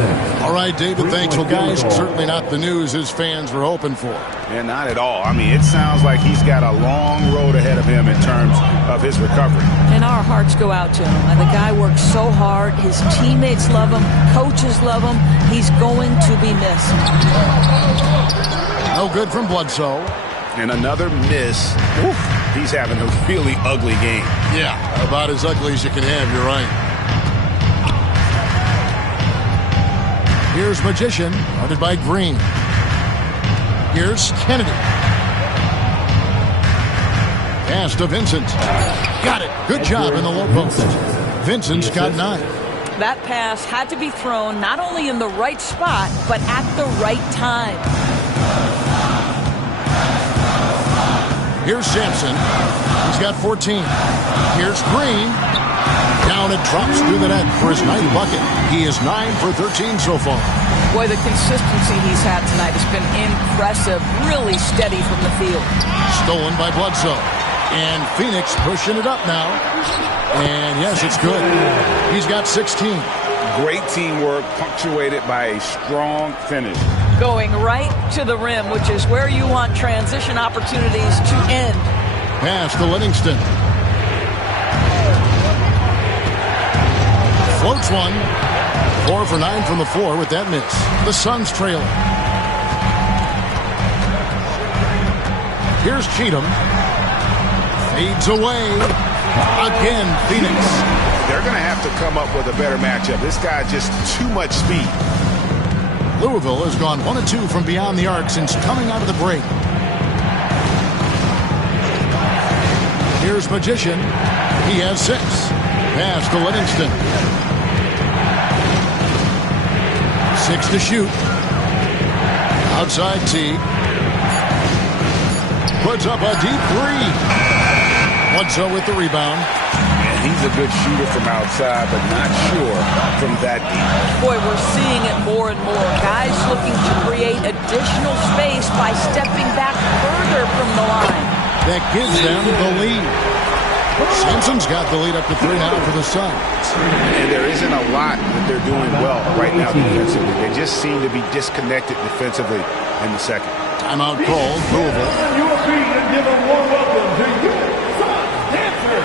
All right, David, thanks. Well, guys, certainly not the news his fans were hoping for. Yeah, not at all. I mean, it sounds like he's got a long road ahead of him in terms of his recovery. And our hearts go out to him. And the guy works so hard. His teammates love him. Coaches love him. He's going to be missed. No good from Bledsoe. And another miss. Oof. He's having a really ugly game. Yeah, about as ugly as you can have, you're right. Here's Magician, guarded by Green. Here's Kennedy. Pass to Vincent. Got it. Good job in the low post. Vincent's got 9. That pass had to be thrown not only in the right spot, but at the right time. Here's Sampson. He's got 14. Here's Green. Down it drops through the net for his 9th bucket. He is 9 for 13 so far. Boy, the consistency he's had tonight has been impressive. Really steady from the field. Stolen by Bledsoe. And Phoenix pushing it up now. And yes, it's good. He's got 16. Great teamwork punctuated by a strong finish. Going right to the rim, which is where you want transition opportunities to end. Pass to Livingston. Floats one. 4 for 9 from the floor with that miss. The Suns trailing. Here's Cheatham. Fades away. Again, Phoenix. They're going to have to come up with a better matchup. This guy just too much speed. Louisville has gone 1 of 2 from beyond the arc since coming out of the break. Here's Magician. He has 6. Pass to Livingston. 6 to shoot. Outside T. Puts up a deep 3. Bledsoe with the rebound. He's a good shooter from outside, but not sure from that deep. Boy, we're seeing it more and more. Guys looking to create additional space by stepping back further from the line. That gives them the lead. Simpson's got the lead up to 3 now for the Suns. And there isn't a lot that they're doing well right now defensively. They just seem to be disconnected defensively in the second. Timeout called, Louisville. Your feet and give a warm welcome to your Suns dancer.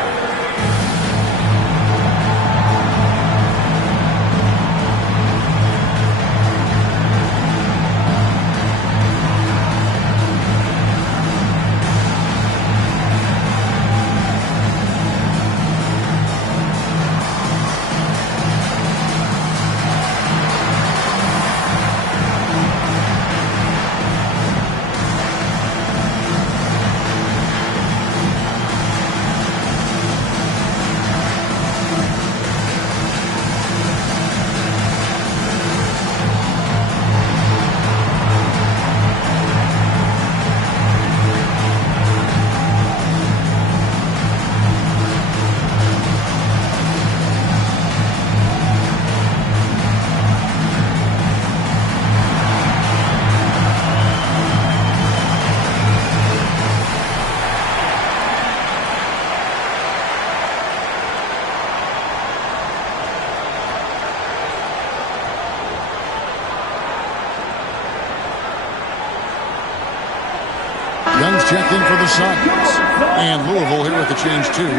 Young's checked in for the Suns. And Louisville here with the change too.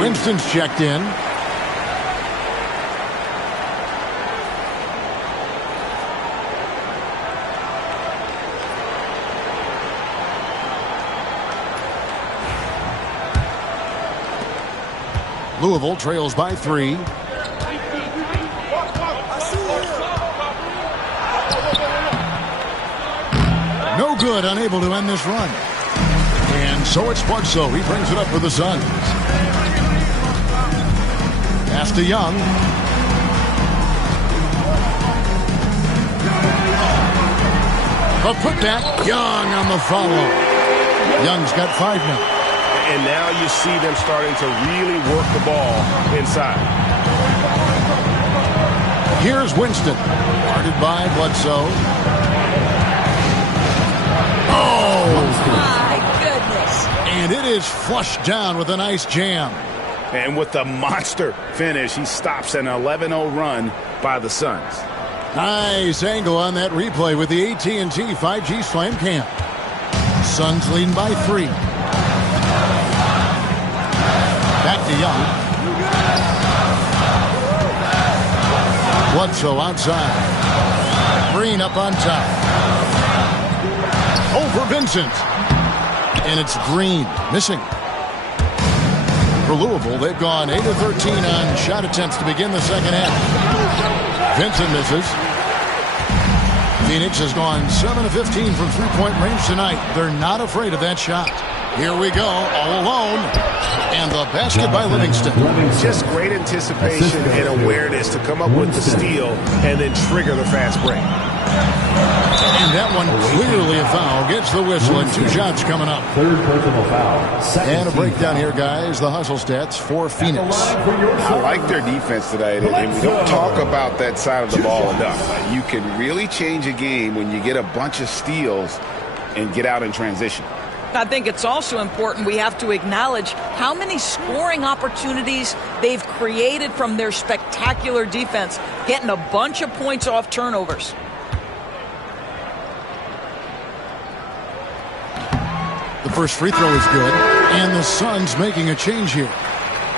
Winston's checked in. Louisville trails by 3. No good, unable to end this run. And so it's Bledsoe. He brings it up for the Suns. Pass to Young. A putback. Young on the follow. Young's got 5 now. And now you see them starting to really work the ball inside. Here's Winston. Guarded by Bledsoe. Oh! My goodness. And it is flushed down with a nice jam. And with the monster finish, he stops an 11-0 run by the Suns. Nice angle on that replay with the AT&T 5G Slam Cam. Suns leading by 3. Back to Young. Bledsoe outside. Green up on top. Over Vincent. And it's Green missing. For Louisville, they've gone 8 of 13 on shot attempts to begin the second half. Vincent misses. Phoenix has gone 7 of 15 from three-point range tonight. They're not afraid of that shot. Here we go, all alone. And the basket by Livingston. Just great anticipation and awareness to come up with the steal and then trigger the fast break. And that one clearly a foul. Gets the whistle and 2 shots coming up. Third personal foul. And a breakdown here, guys. The hustle stats for Phoenix. I like their defense tonight, and we don't talk about that side of the ball enough. You can really change a game when you get a bunch of steals and get out in transition. I think it's also important we have to acknowledge how many scoring opportunities they've created from their spectacular defense, getting a bunch of points off turnovers. The first free throw is good, and the Suns making a change here.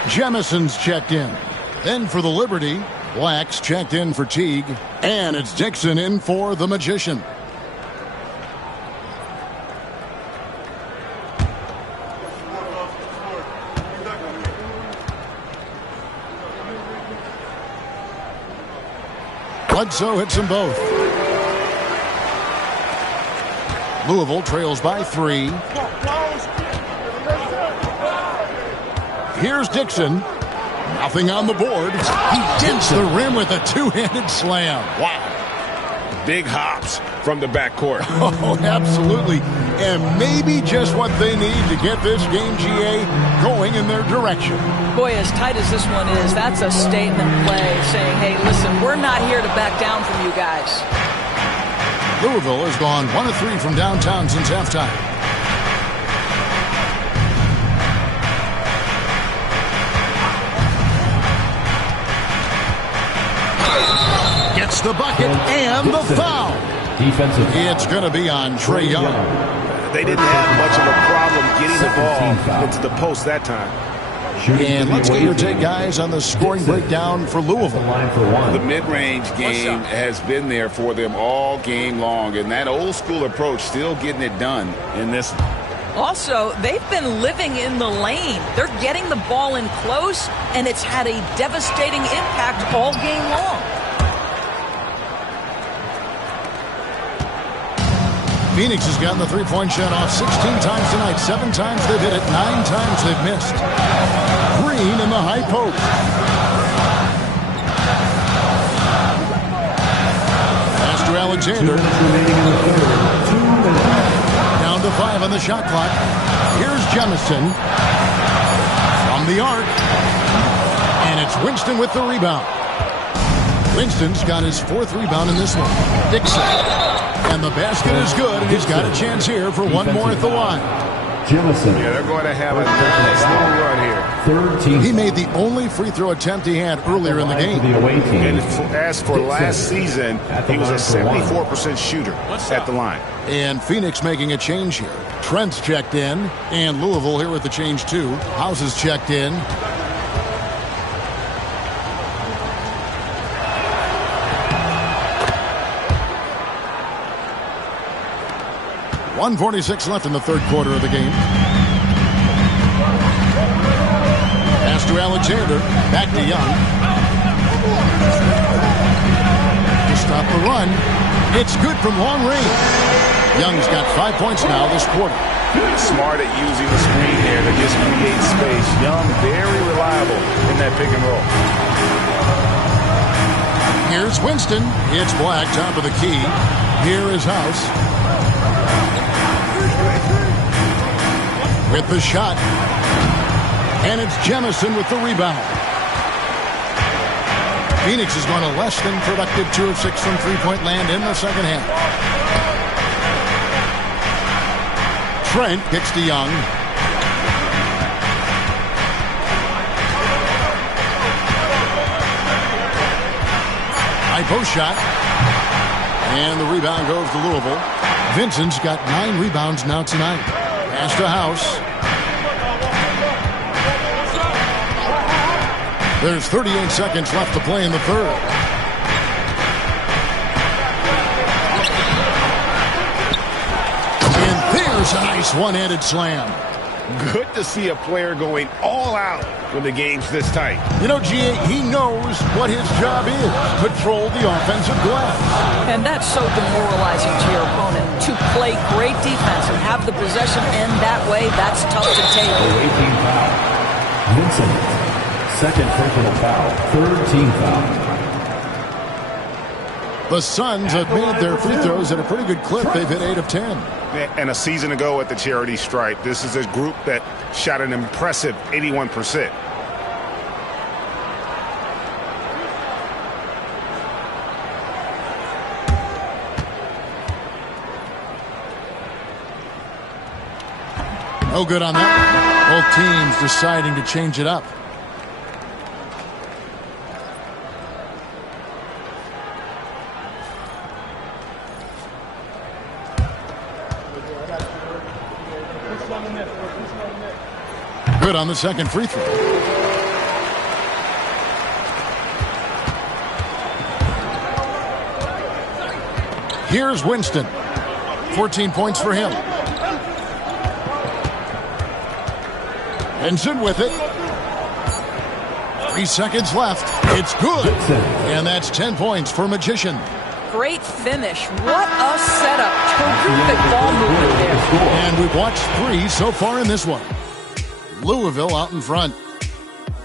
Jemison's checked in. Then for the Liberty, Black's checked in for Teague, and it's Dixon in for the Magician. Bledsoe hits them both. Louisville trails by 3. Here's Dixon. Nothing on the board. He dents the rim with a 2-handed slam. Wow. Big hops from the backcourt. Oh, absolutely. And maybe just what they need to get this game, GA, going in their direction. Boy, as tight as this one is, that's a statement play saying, hey, listen, we're not here to back down from you guys. Louisville has gone 1 of 3 from downtown since halftime. Gets the bucket and the foul. Defensive. It's going to be on Trae Young. They didn't have much of a problem getting the ball into the post that time. And let's get your take, guys, on the scoring breakdown for Louisville. The mid-range game has been there for them all game long, and that old-school approach still getting it done in this one. Also, they've been living in the lane. They're getting the ball in close, and it's had a devastating impact all game long. Phoenix has gotten the three-point shot off 16 times tonight. 7 times they've hit it. 9 times they've missed. Green in the high post. Pass to Alexander. Down to 5 on the shot clock. Here's Jemison from the arc. And it's Winston with the rebound. Winston's got his 4th rebound in this one. Dixon. And the basket is good, and he's got a chance here for one more at the line. Jemison. Yeah, they're going to have a nice little run here. 13. He made the only free throw attempt he had earlier in the game. And as for last season, he was a 74% shooter at the line. And Phoenix making a change here. Trent's checked in, and Louisville here with the change too. House is checked in. .146 left in the third quarter of the game. Pass to Alexander. Back to Young. To stop the run. It's good from long range. Young's got 5 points now this quarter. Smart at using the screen there to just create space. Young, very reliable in that pick and roll. Here's Winston. It's Black, top of the key. Here is House. with the shot. And it's Jemison with the rebound. Phoenix has gone a less than productive 2 of 6 from three-point land in the second half. Trent kicks to Young. High post shot. And the rebound goes to Louisville. Vincent's got 9 rebounds now tonight. Pass to House. There's 38 seconds left to play in the third. And there's a nice one-handed slam. Good to see a player going all out when the game's this tight. You know, G.A., he knows what his job is. Patrol the offensive glass. And that's so demoralizing to your opponent. To play great defense and have the possession end that way, that's tough to take. 18 foul. Vincent. Second personal foul. Third team foul. The Suns have made their free throws at a pretty good clip. They've hit 8 of 10. And a season ago at the charity stripe, this is a group that shot an impressive 81%. No good on that. Both teams deciding to change it up. Good on the second free throw. Here's Winston. 14 points for him. Vincent with it. 3 seconds left. It's good. And that's 10 points for Magician. Great finish. What a setup. Terrific ball movement there. And we've watched 3 so far in this one. Louisville out in front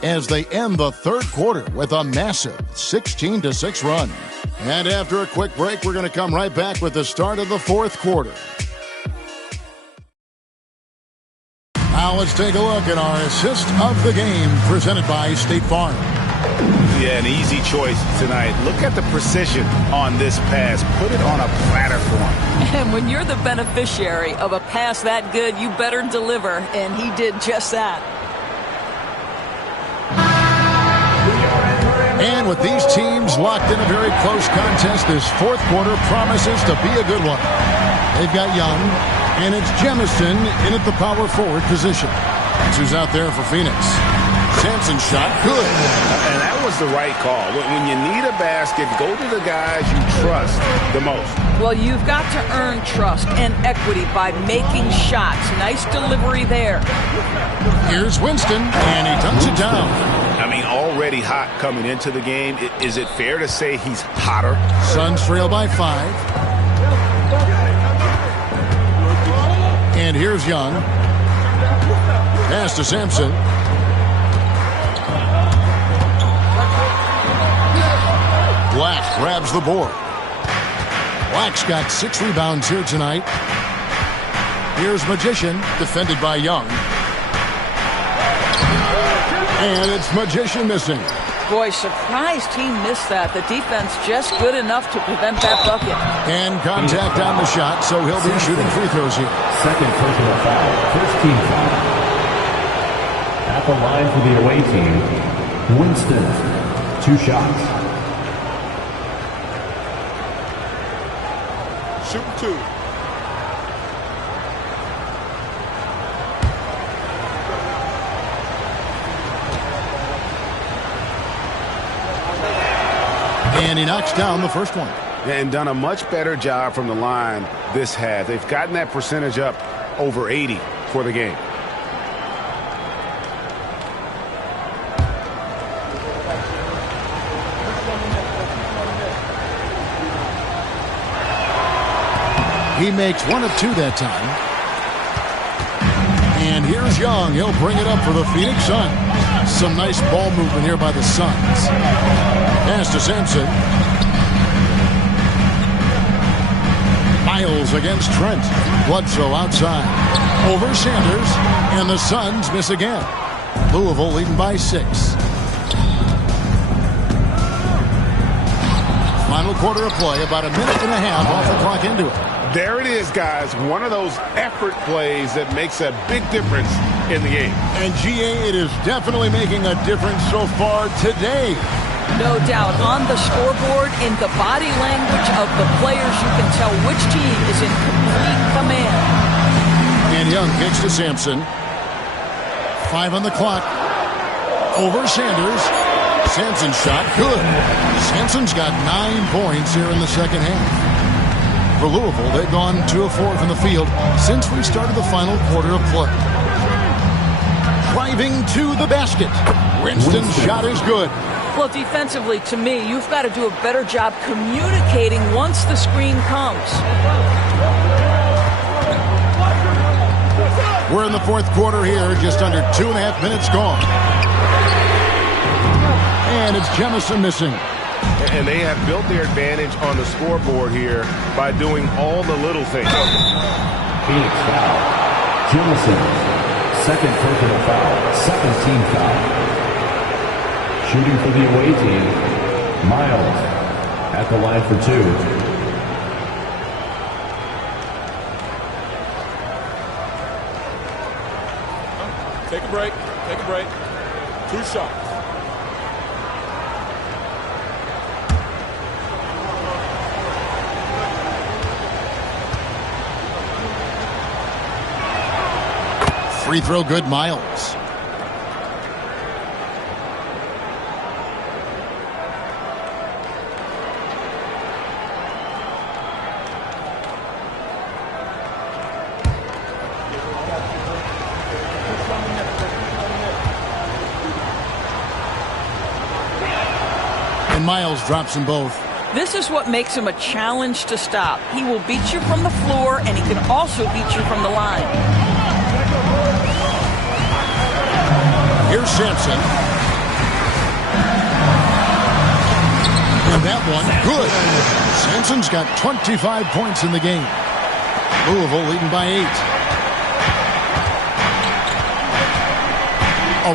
as they end the third quarter with a massive 16-6 run. And after a quick break, we're going to come right back with the start of the fourth quarter. Now let's take a look at our assist of the game presented by State Farm. Yeah, an easy choice tonight. Look at the precision on this pass. Put it on a platter for him. And when you're the beneficiary of a pass that good, you better deliver, and he did just that. And with these teams locked in a very close contest, this fourth quarter promises to be a good one. They've got Young, and it's Jemison in at the power forward position. That's who's out there for Phoenix. Sampson's shot, good. And that was the right call. When you need a basket, go to the guys you trust the most. Well, you've got to earn trust and equity by making shots. Nice delivery there. Here's Winston, and he dunks it down. I mean, already hot coming into the game. Is it fair to say he's hotter? Suns trail by 5. And here's Young. Pass to Sampson. Black grabs the board. Black's got 6 rebounds here tonight. Here's Magician, defended by Young. And it's Magician missing. Boy, surprised he missed that. The defense just good enough to prevent that bucket. And contact on the shot, so he'll be shooting free throws here. Second personal foul. First team foul. At the line for the away team, Winston. 2 shots. Shoot 2. And he knocks down the first one. And done a much better job from the line this half. They've gotten that percentage up over 80 for the game. He makes 1 of 2 that time. And here's Young. He'll bring it up for the Phoenix Suns. Some nice ball movement here by the Suns. Pass to Sampson. Miles Miles against Trent. Bledsoe outside. Over Sanders. And the Suns miss again. Louisville leading by 6. Final quarter of play, about a minute and a half off the clock into it. There it is, guys. One of those effort plays that makes a big difference in the game. And GA, it is definitely making a difference so far today. No doubt. On the scoreboard, in the body language of the players, you can tell which team is in complete command. And Young kicks to Sampson. 5 on the clock. Over Sanders. Sampson's shot, good. Sampson's got 9 points here in the second half. For Louisville, they've gone 2 of 4 from the field since we started the final quarter of play. Driving to the basket. Winston's shot is good. Well, defensively, to me, you've got to do a better job communicating once the screen comes. We're in the fourth quarter here, just under 2.5 minutes gone. And it's Jemison missing. And they have built their advantage on the scoreboard here by doing all the little things. Phoenix foul. Jemison, second personal foul, second team foul. Shooting for the away team, Miles at the line for 2. Take a break. Take a break. 2 shots. Free throw good, Miles. And Miles drops them both. This is what makes him a challenge to stop. He will beat you from the floor, and he can also beat you from the line. Here's Sampson. And that one, good. Sampson's got 25 points in the game. Louisville leading by 8.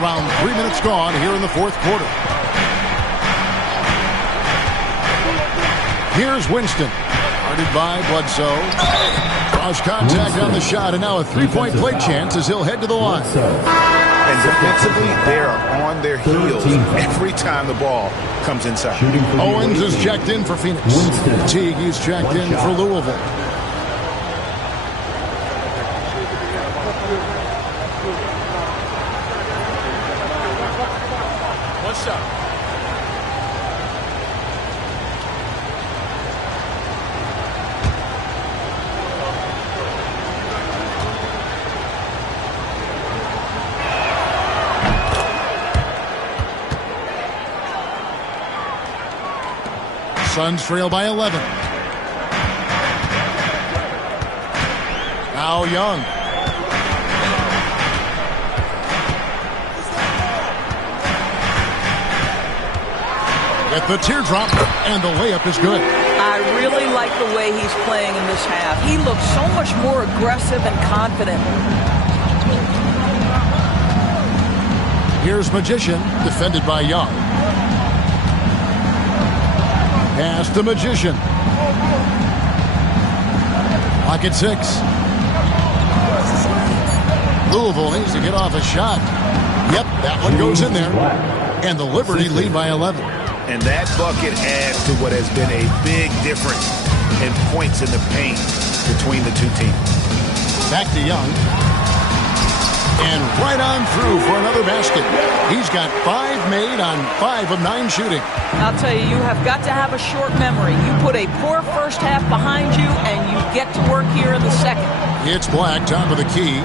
Around 3 minutes gone here in the fourth quarter. Here's Winston. Guarded by Bledsoe. Cross contact on the shot, and now a three-point play chance as he'll head to the line. And defensively, they are on their heels every time the ball comes inside. Owens is checked in for Phoenix. Teague is checked in for Louisville. One shot. Suns trail by 11. Now Young. Get the teardrop, and the layup is good. I really like the way he's playing in this half. He looks so much more aggressive and confident. Here's Magician, defended by Young. Pass to Magician. Pocket 6. Louisville needs to get off a shot. Yep, that one goes in there. And the Liberty lead by 11. And that bucket adds to what has been a big difference in points in the paint between the two teams. Back to Young. And right on through for another basket. He's got 5 made on 5 of 9 shooting. I'll tell you, you have got to have a short memory. You put a poor first half behind you, and you get to work here in the second. It's Black, top of the key.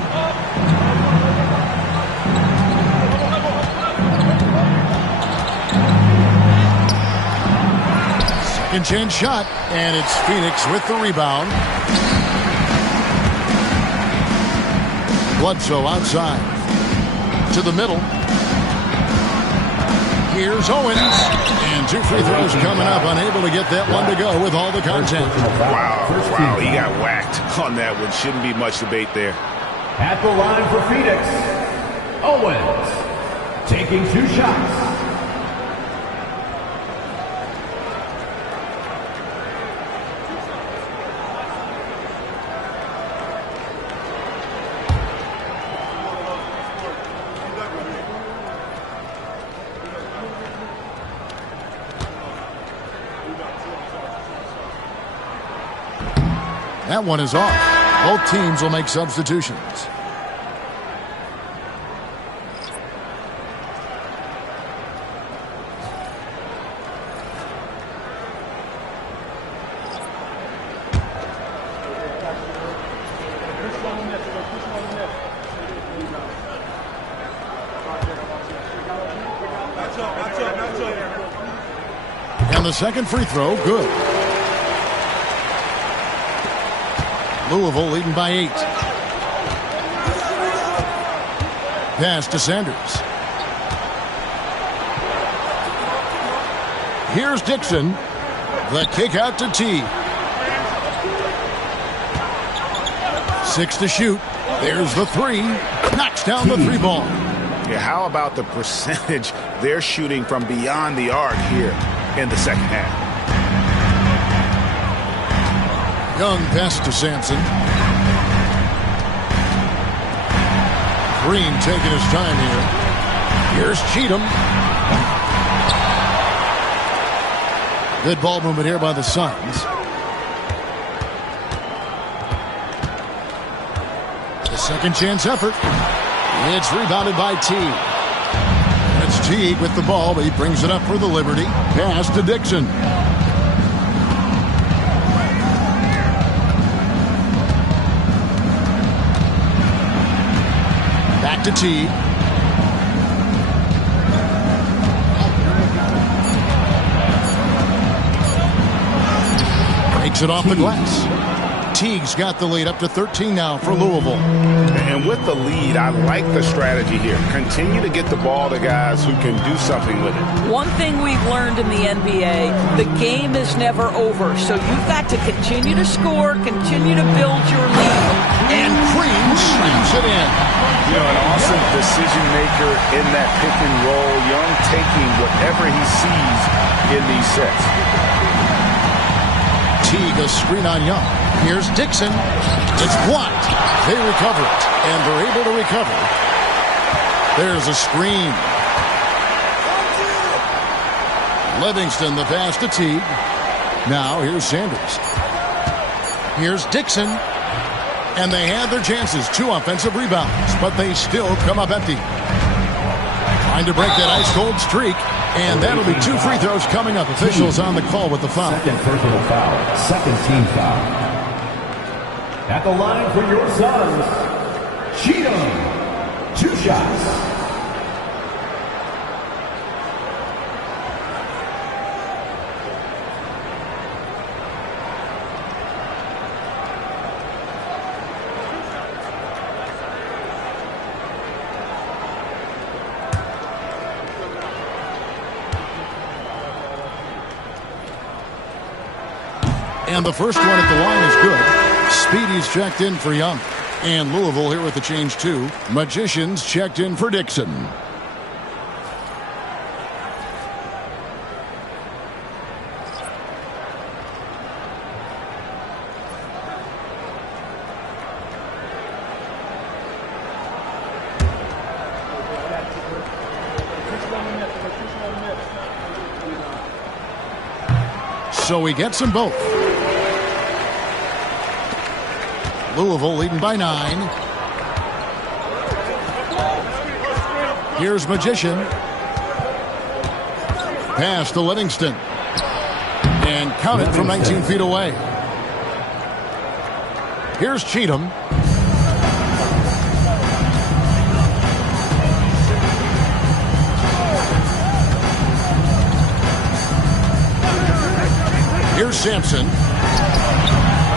Second chance shot, and it's Phoenix with the rebound. Bledsoe outside. To the middle. Here's Owens. And 2 free throws coming up. Unable to get that one to go with all the contact. Wow, he got whacked on that one. Shouldn't be much debate there. At the line for Phoenix, Owens, taking 2 shots. That one is off. Both teams will make substitutions. And the second free throw, good. Louisville leading by 8. Pass to Sanders. Here's Dixon. The kick out to T. 6 to shoot. There's the 3. Knocks down the 3 ball. Yeah, how about the percentage they're shooting from beyond the arc here in the second half? Young pass to Sampson. Green taking his time here. Here's Cheatham. Good ball movement here by the Suns. The second chance effort. It's rebounded by Teague. It's Teague with the ball, but he brings it up for the Liberty. Pass to Dixon. Back to Teague. Breaks it off the glass. Teague's got the lead up to 13 now for Louisville. And with the lead, I like the strategy here. Continue to get the ball to guys who can do something with it. One thing we've learned in the NBA, the game is never over. So you've got to continue to score, continue to build your lead. And Green slams it in. You know, an awesome decision maker in that pick and roll. Young taking whatever he sees in these sets. Teague a screen on Young. Here's Dixon. It's blocked. They recover it, and they're able to recover. There's a screen. Livingston the pass to Teague. Now here's Sanders. Here's Dixon. And they had their chances. 2 offensive rebounds, but they still come up empty. Trying to break that ice-cold streak. And that'll be 2 free throws coming up. Officials on the call with the foul. Second personal foul. Second team foul. At the line for your Suns, Cheatham. 2 shots. And the first one at the line is good. Speedy's checked in for Young. And Louisville here with the change too. Magicians checked in for Dixon. So he gets them both. Louisville leading by 9. Here's Magician. Pass to Livingston. And count it from 19 feet away. Here's Cheatham. Here's Sampson.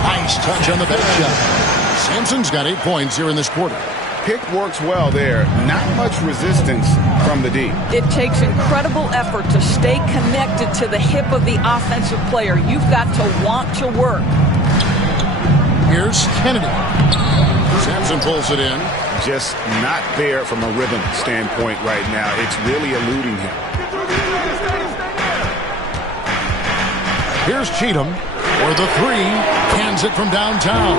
Nice touch on the back shot. Sampson's got 8 points here in this quarter. pick works well there. Not much resistance from the D. It takes incredible effort to stay connected to the hip of the offensive player. You've got to want to work. Here's Kennedy. Sampson pulls it in. Just not there from a rhythm standpoint right now. It's really eluding him. Here's Cheatham for the three. Cans it from downtown.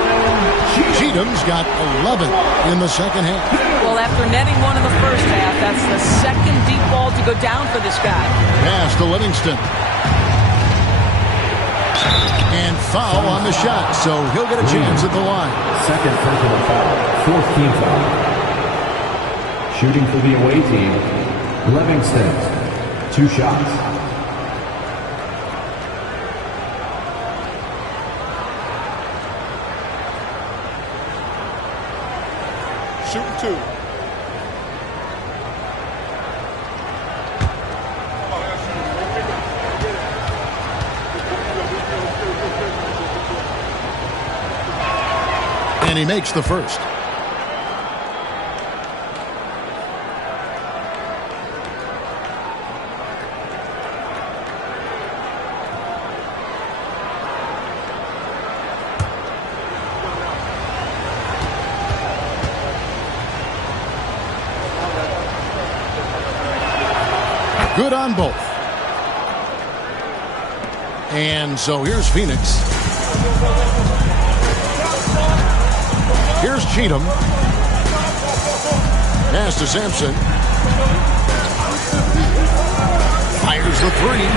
Cheatham's got 11 in the second half. Well, after netting one in the first half, that's the second deep ball to go down for this guy. Pass to Livingston. And foul on the shot, so he'll get a chance at the line. Second personal foul, fourth team foul. Shooting for the away team, Livingston. 2 shots. Shooting 2. And he makes the first. Good on both. And so here's Phoenix. Here's Cheatham. Pass to Sampson. Fires the three.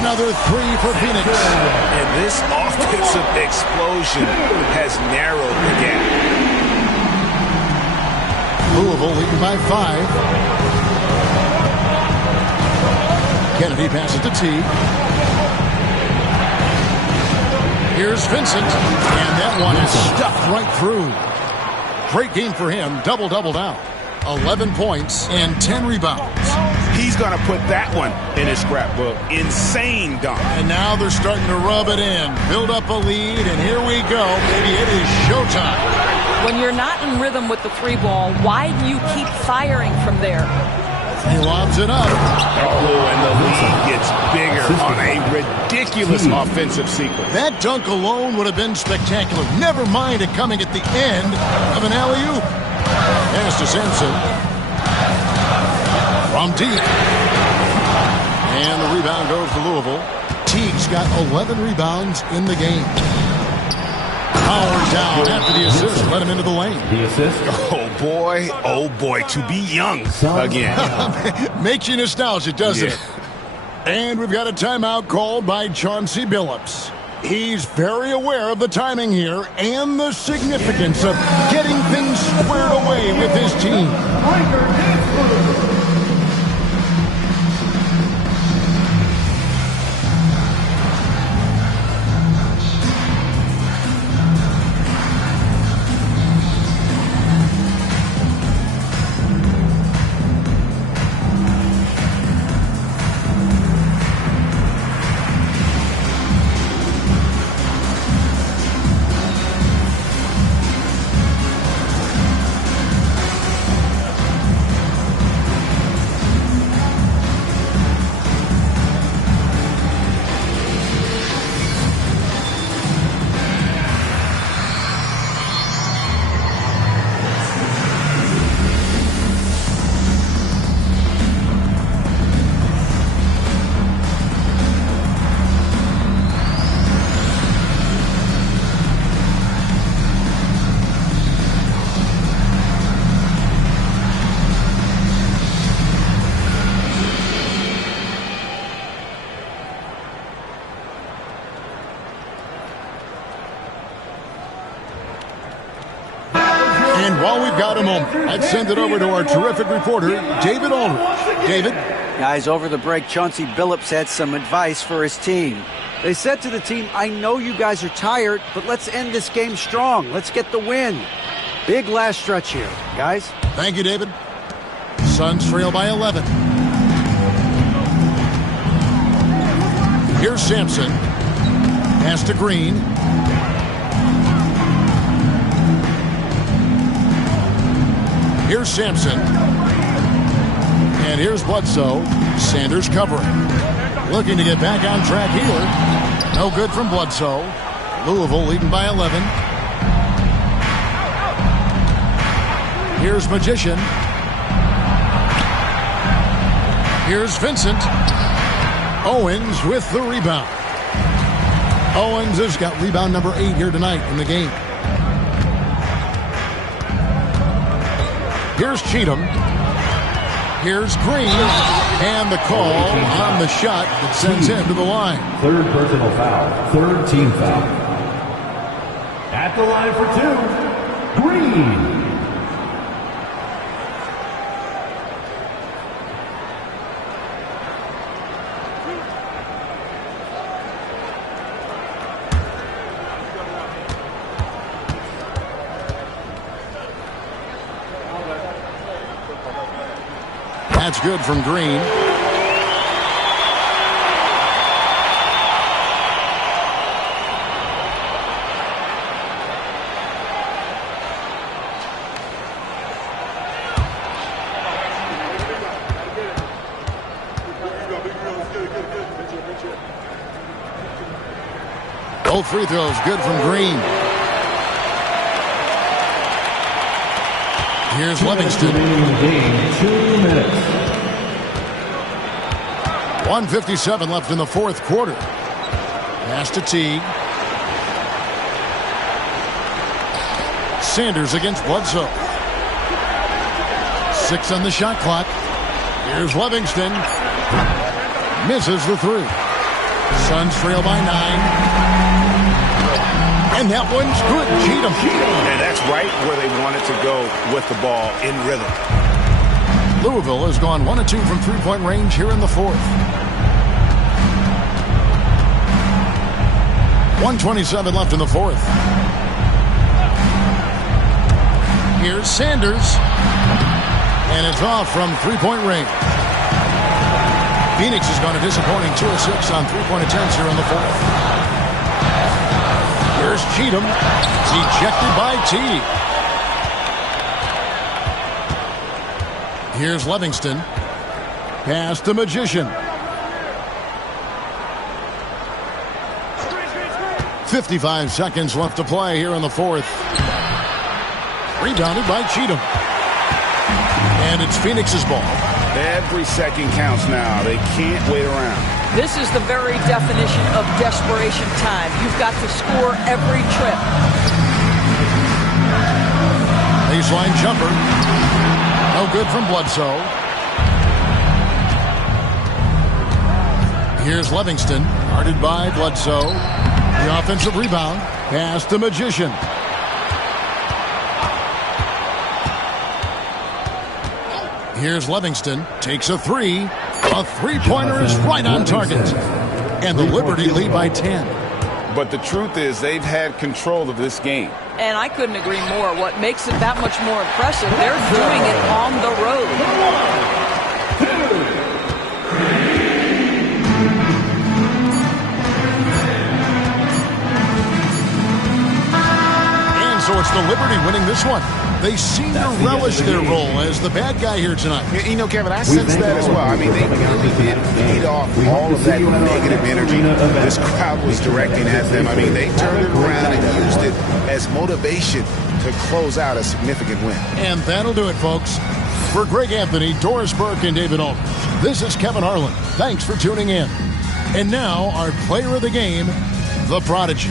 Another three for Phoenix. And this offensive explosion has narrowed the gap. Louisville leading by 5. Kennedy passes to T. Here's Vincent, and that one is stuffed right through. Great game for him, double-double now. 11 points and 10 rebounds. He's going to put that one in his scrapbook. Insane dunk. And now they're starting to rub it in, build up a lead, and here we go. Maybe it is showtime. When you're not in rhythm with the 3-ball, why do you keep firing from there? He lobs it up. Oh, and the lead gets bigger on a ridiculous offensive sequence. That dunk alone would have been spectacular. Never mind it coming at the end of an alley-oop. Pass to Sampson. From deep. And the rebound goes to Louisville. Teague's got 11 rebounds in the game. Powers down after the assist. Let him into the lane. The assist. Oh boy, to be young again. Makes you nostalgic, doesn't it? And we've got a timeout called by Chauncey Billups. He's very aware of the timing here and the significance of getting things squared away with his team. And while we've got a moment, let's send it over to our terrific reporter, David Aldridge. David? Guys, over the break, Chauncey Billups had some advice for his team. They said to the team, I know you guys are tired, but let's end this game strong. Let's get the win. Big last stretch here, guys. Thank you, David. Suns trail by 11. Here's Sampson. Pass to Green. Here's Sampson. And here's Bledsoe. Sanders covering. Looking to get back on track here. No good from Bledsoe. Louisville leading by 11. Here's Magician. Here's Vincent. Owens with the rebound. Owens has got rebound number 8 here tonight in the game. Here's Cheatham. Here's Green. And the call on the shot that sends him to the line. Third personal foul. Third team foul. At the line for 2, Green. That's good from Green. Both free throws good from Green. Here's Livingston. 2 minutes. 1:57 left in the fourth quarter. Pass to Teague. Sanders against Bledsoe. 6 on the shot clock. Here's Livingston. Misses the 3. Suns trail by 9. And that one's good. Cheatham. And that's right where they wanted to go with the ball in rhythm. Louisville has gone 1 of 2 from three-point range here in the fourth. 1:27 left in the fourth. Here's Sanders. And it's off from three-point range. Phoenix has gone a disappointing 2 of 6 on three-point attempts here in the fourth. Here's Cheatham. Ejected by Teague. Here's Livingston. Pass to Magician. 55 seconds left to play here in the fourth. Rebounded by Cheatham. And it's Phoenix's ball. Every second counts now. They can't wait around. This is the very definition of desperation time. You've got to score every trip. Baseline jumper. No good from Bledsoe. Here's Livingston. Guarded by Bledsoe. The offensive rebound. Pass to Magician. Here's Livingston. Takes a 3. A three-pointer is right on target. And the Liberty lead by 10. But the truth is they've had control of this game. And I couldn't agree more. What makes it that much more impressive, they're doing it on the road. And so it's the Liberty winning this one. They seem to relish their role as the bad guy here tonight. You know, Kevin, I sense that as well. I mean, they really did feed off all of that negative energy this crowd was directing at them. I mean, they turned it around and used it as motivation to close out a significant win. And that'll do it, folks. For Greg Anthony, Doris Burke, and David Aldridge, this is Kevin Harlan. Thanks for tuning in. And now, our player of the game, the Prodigy.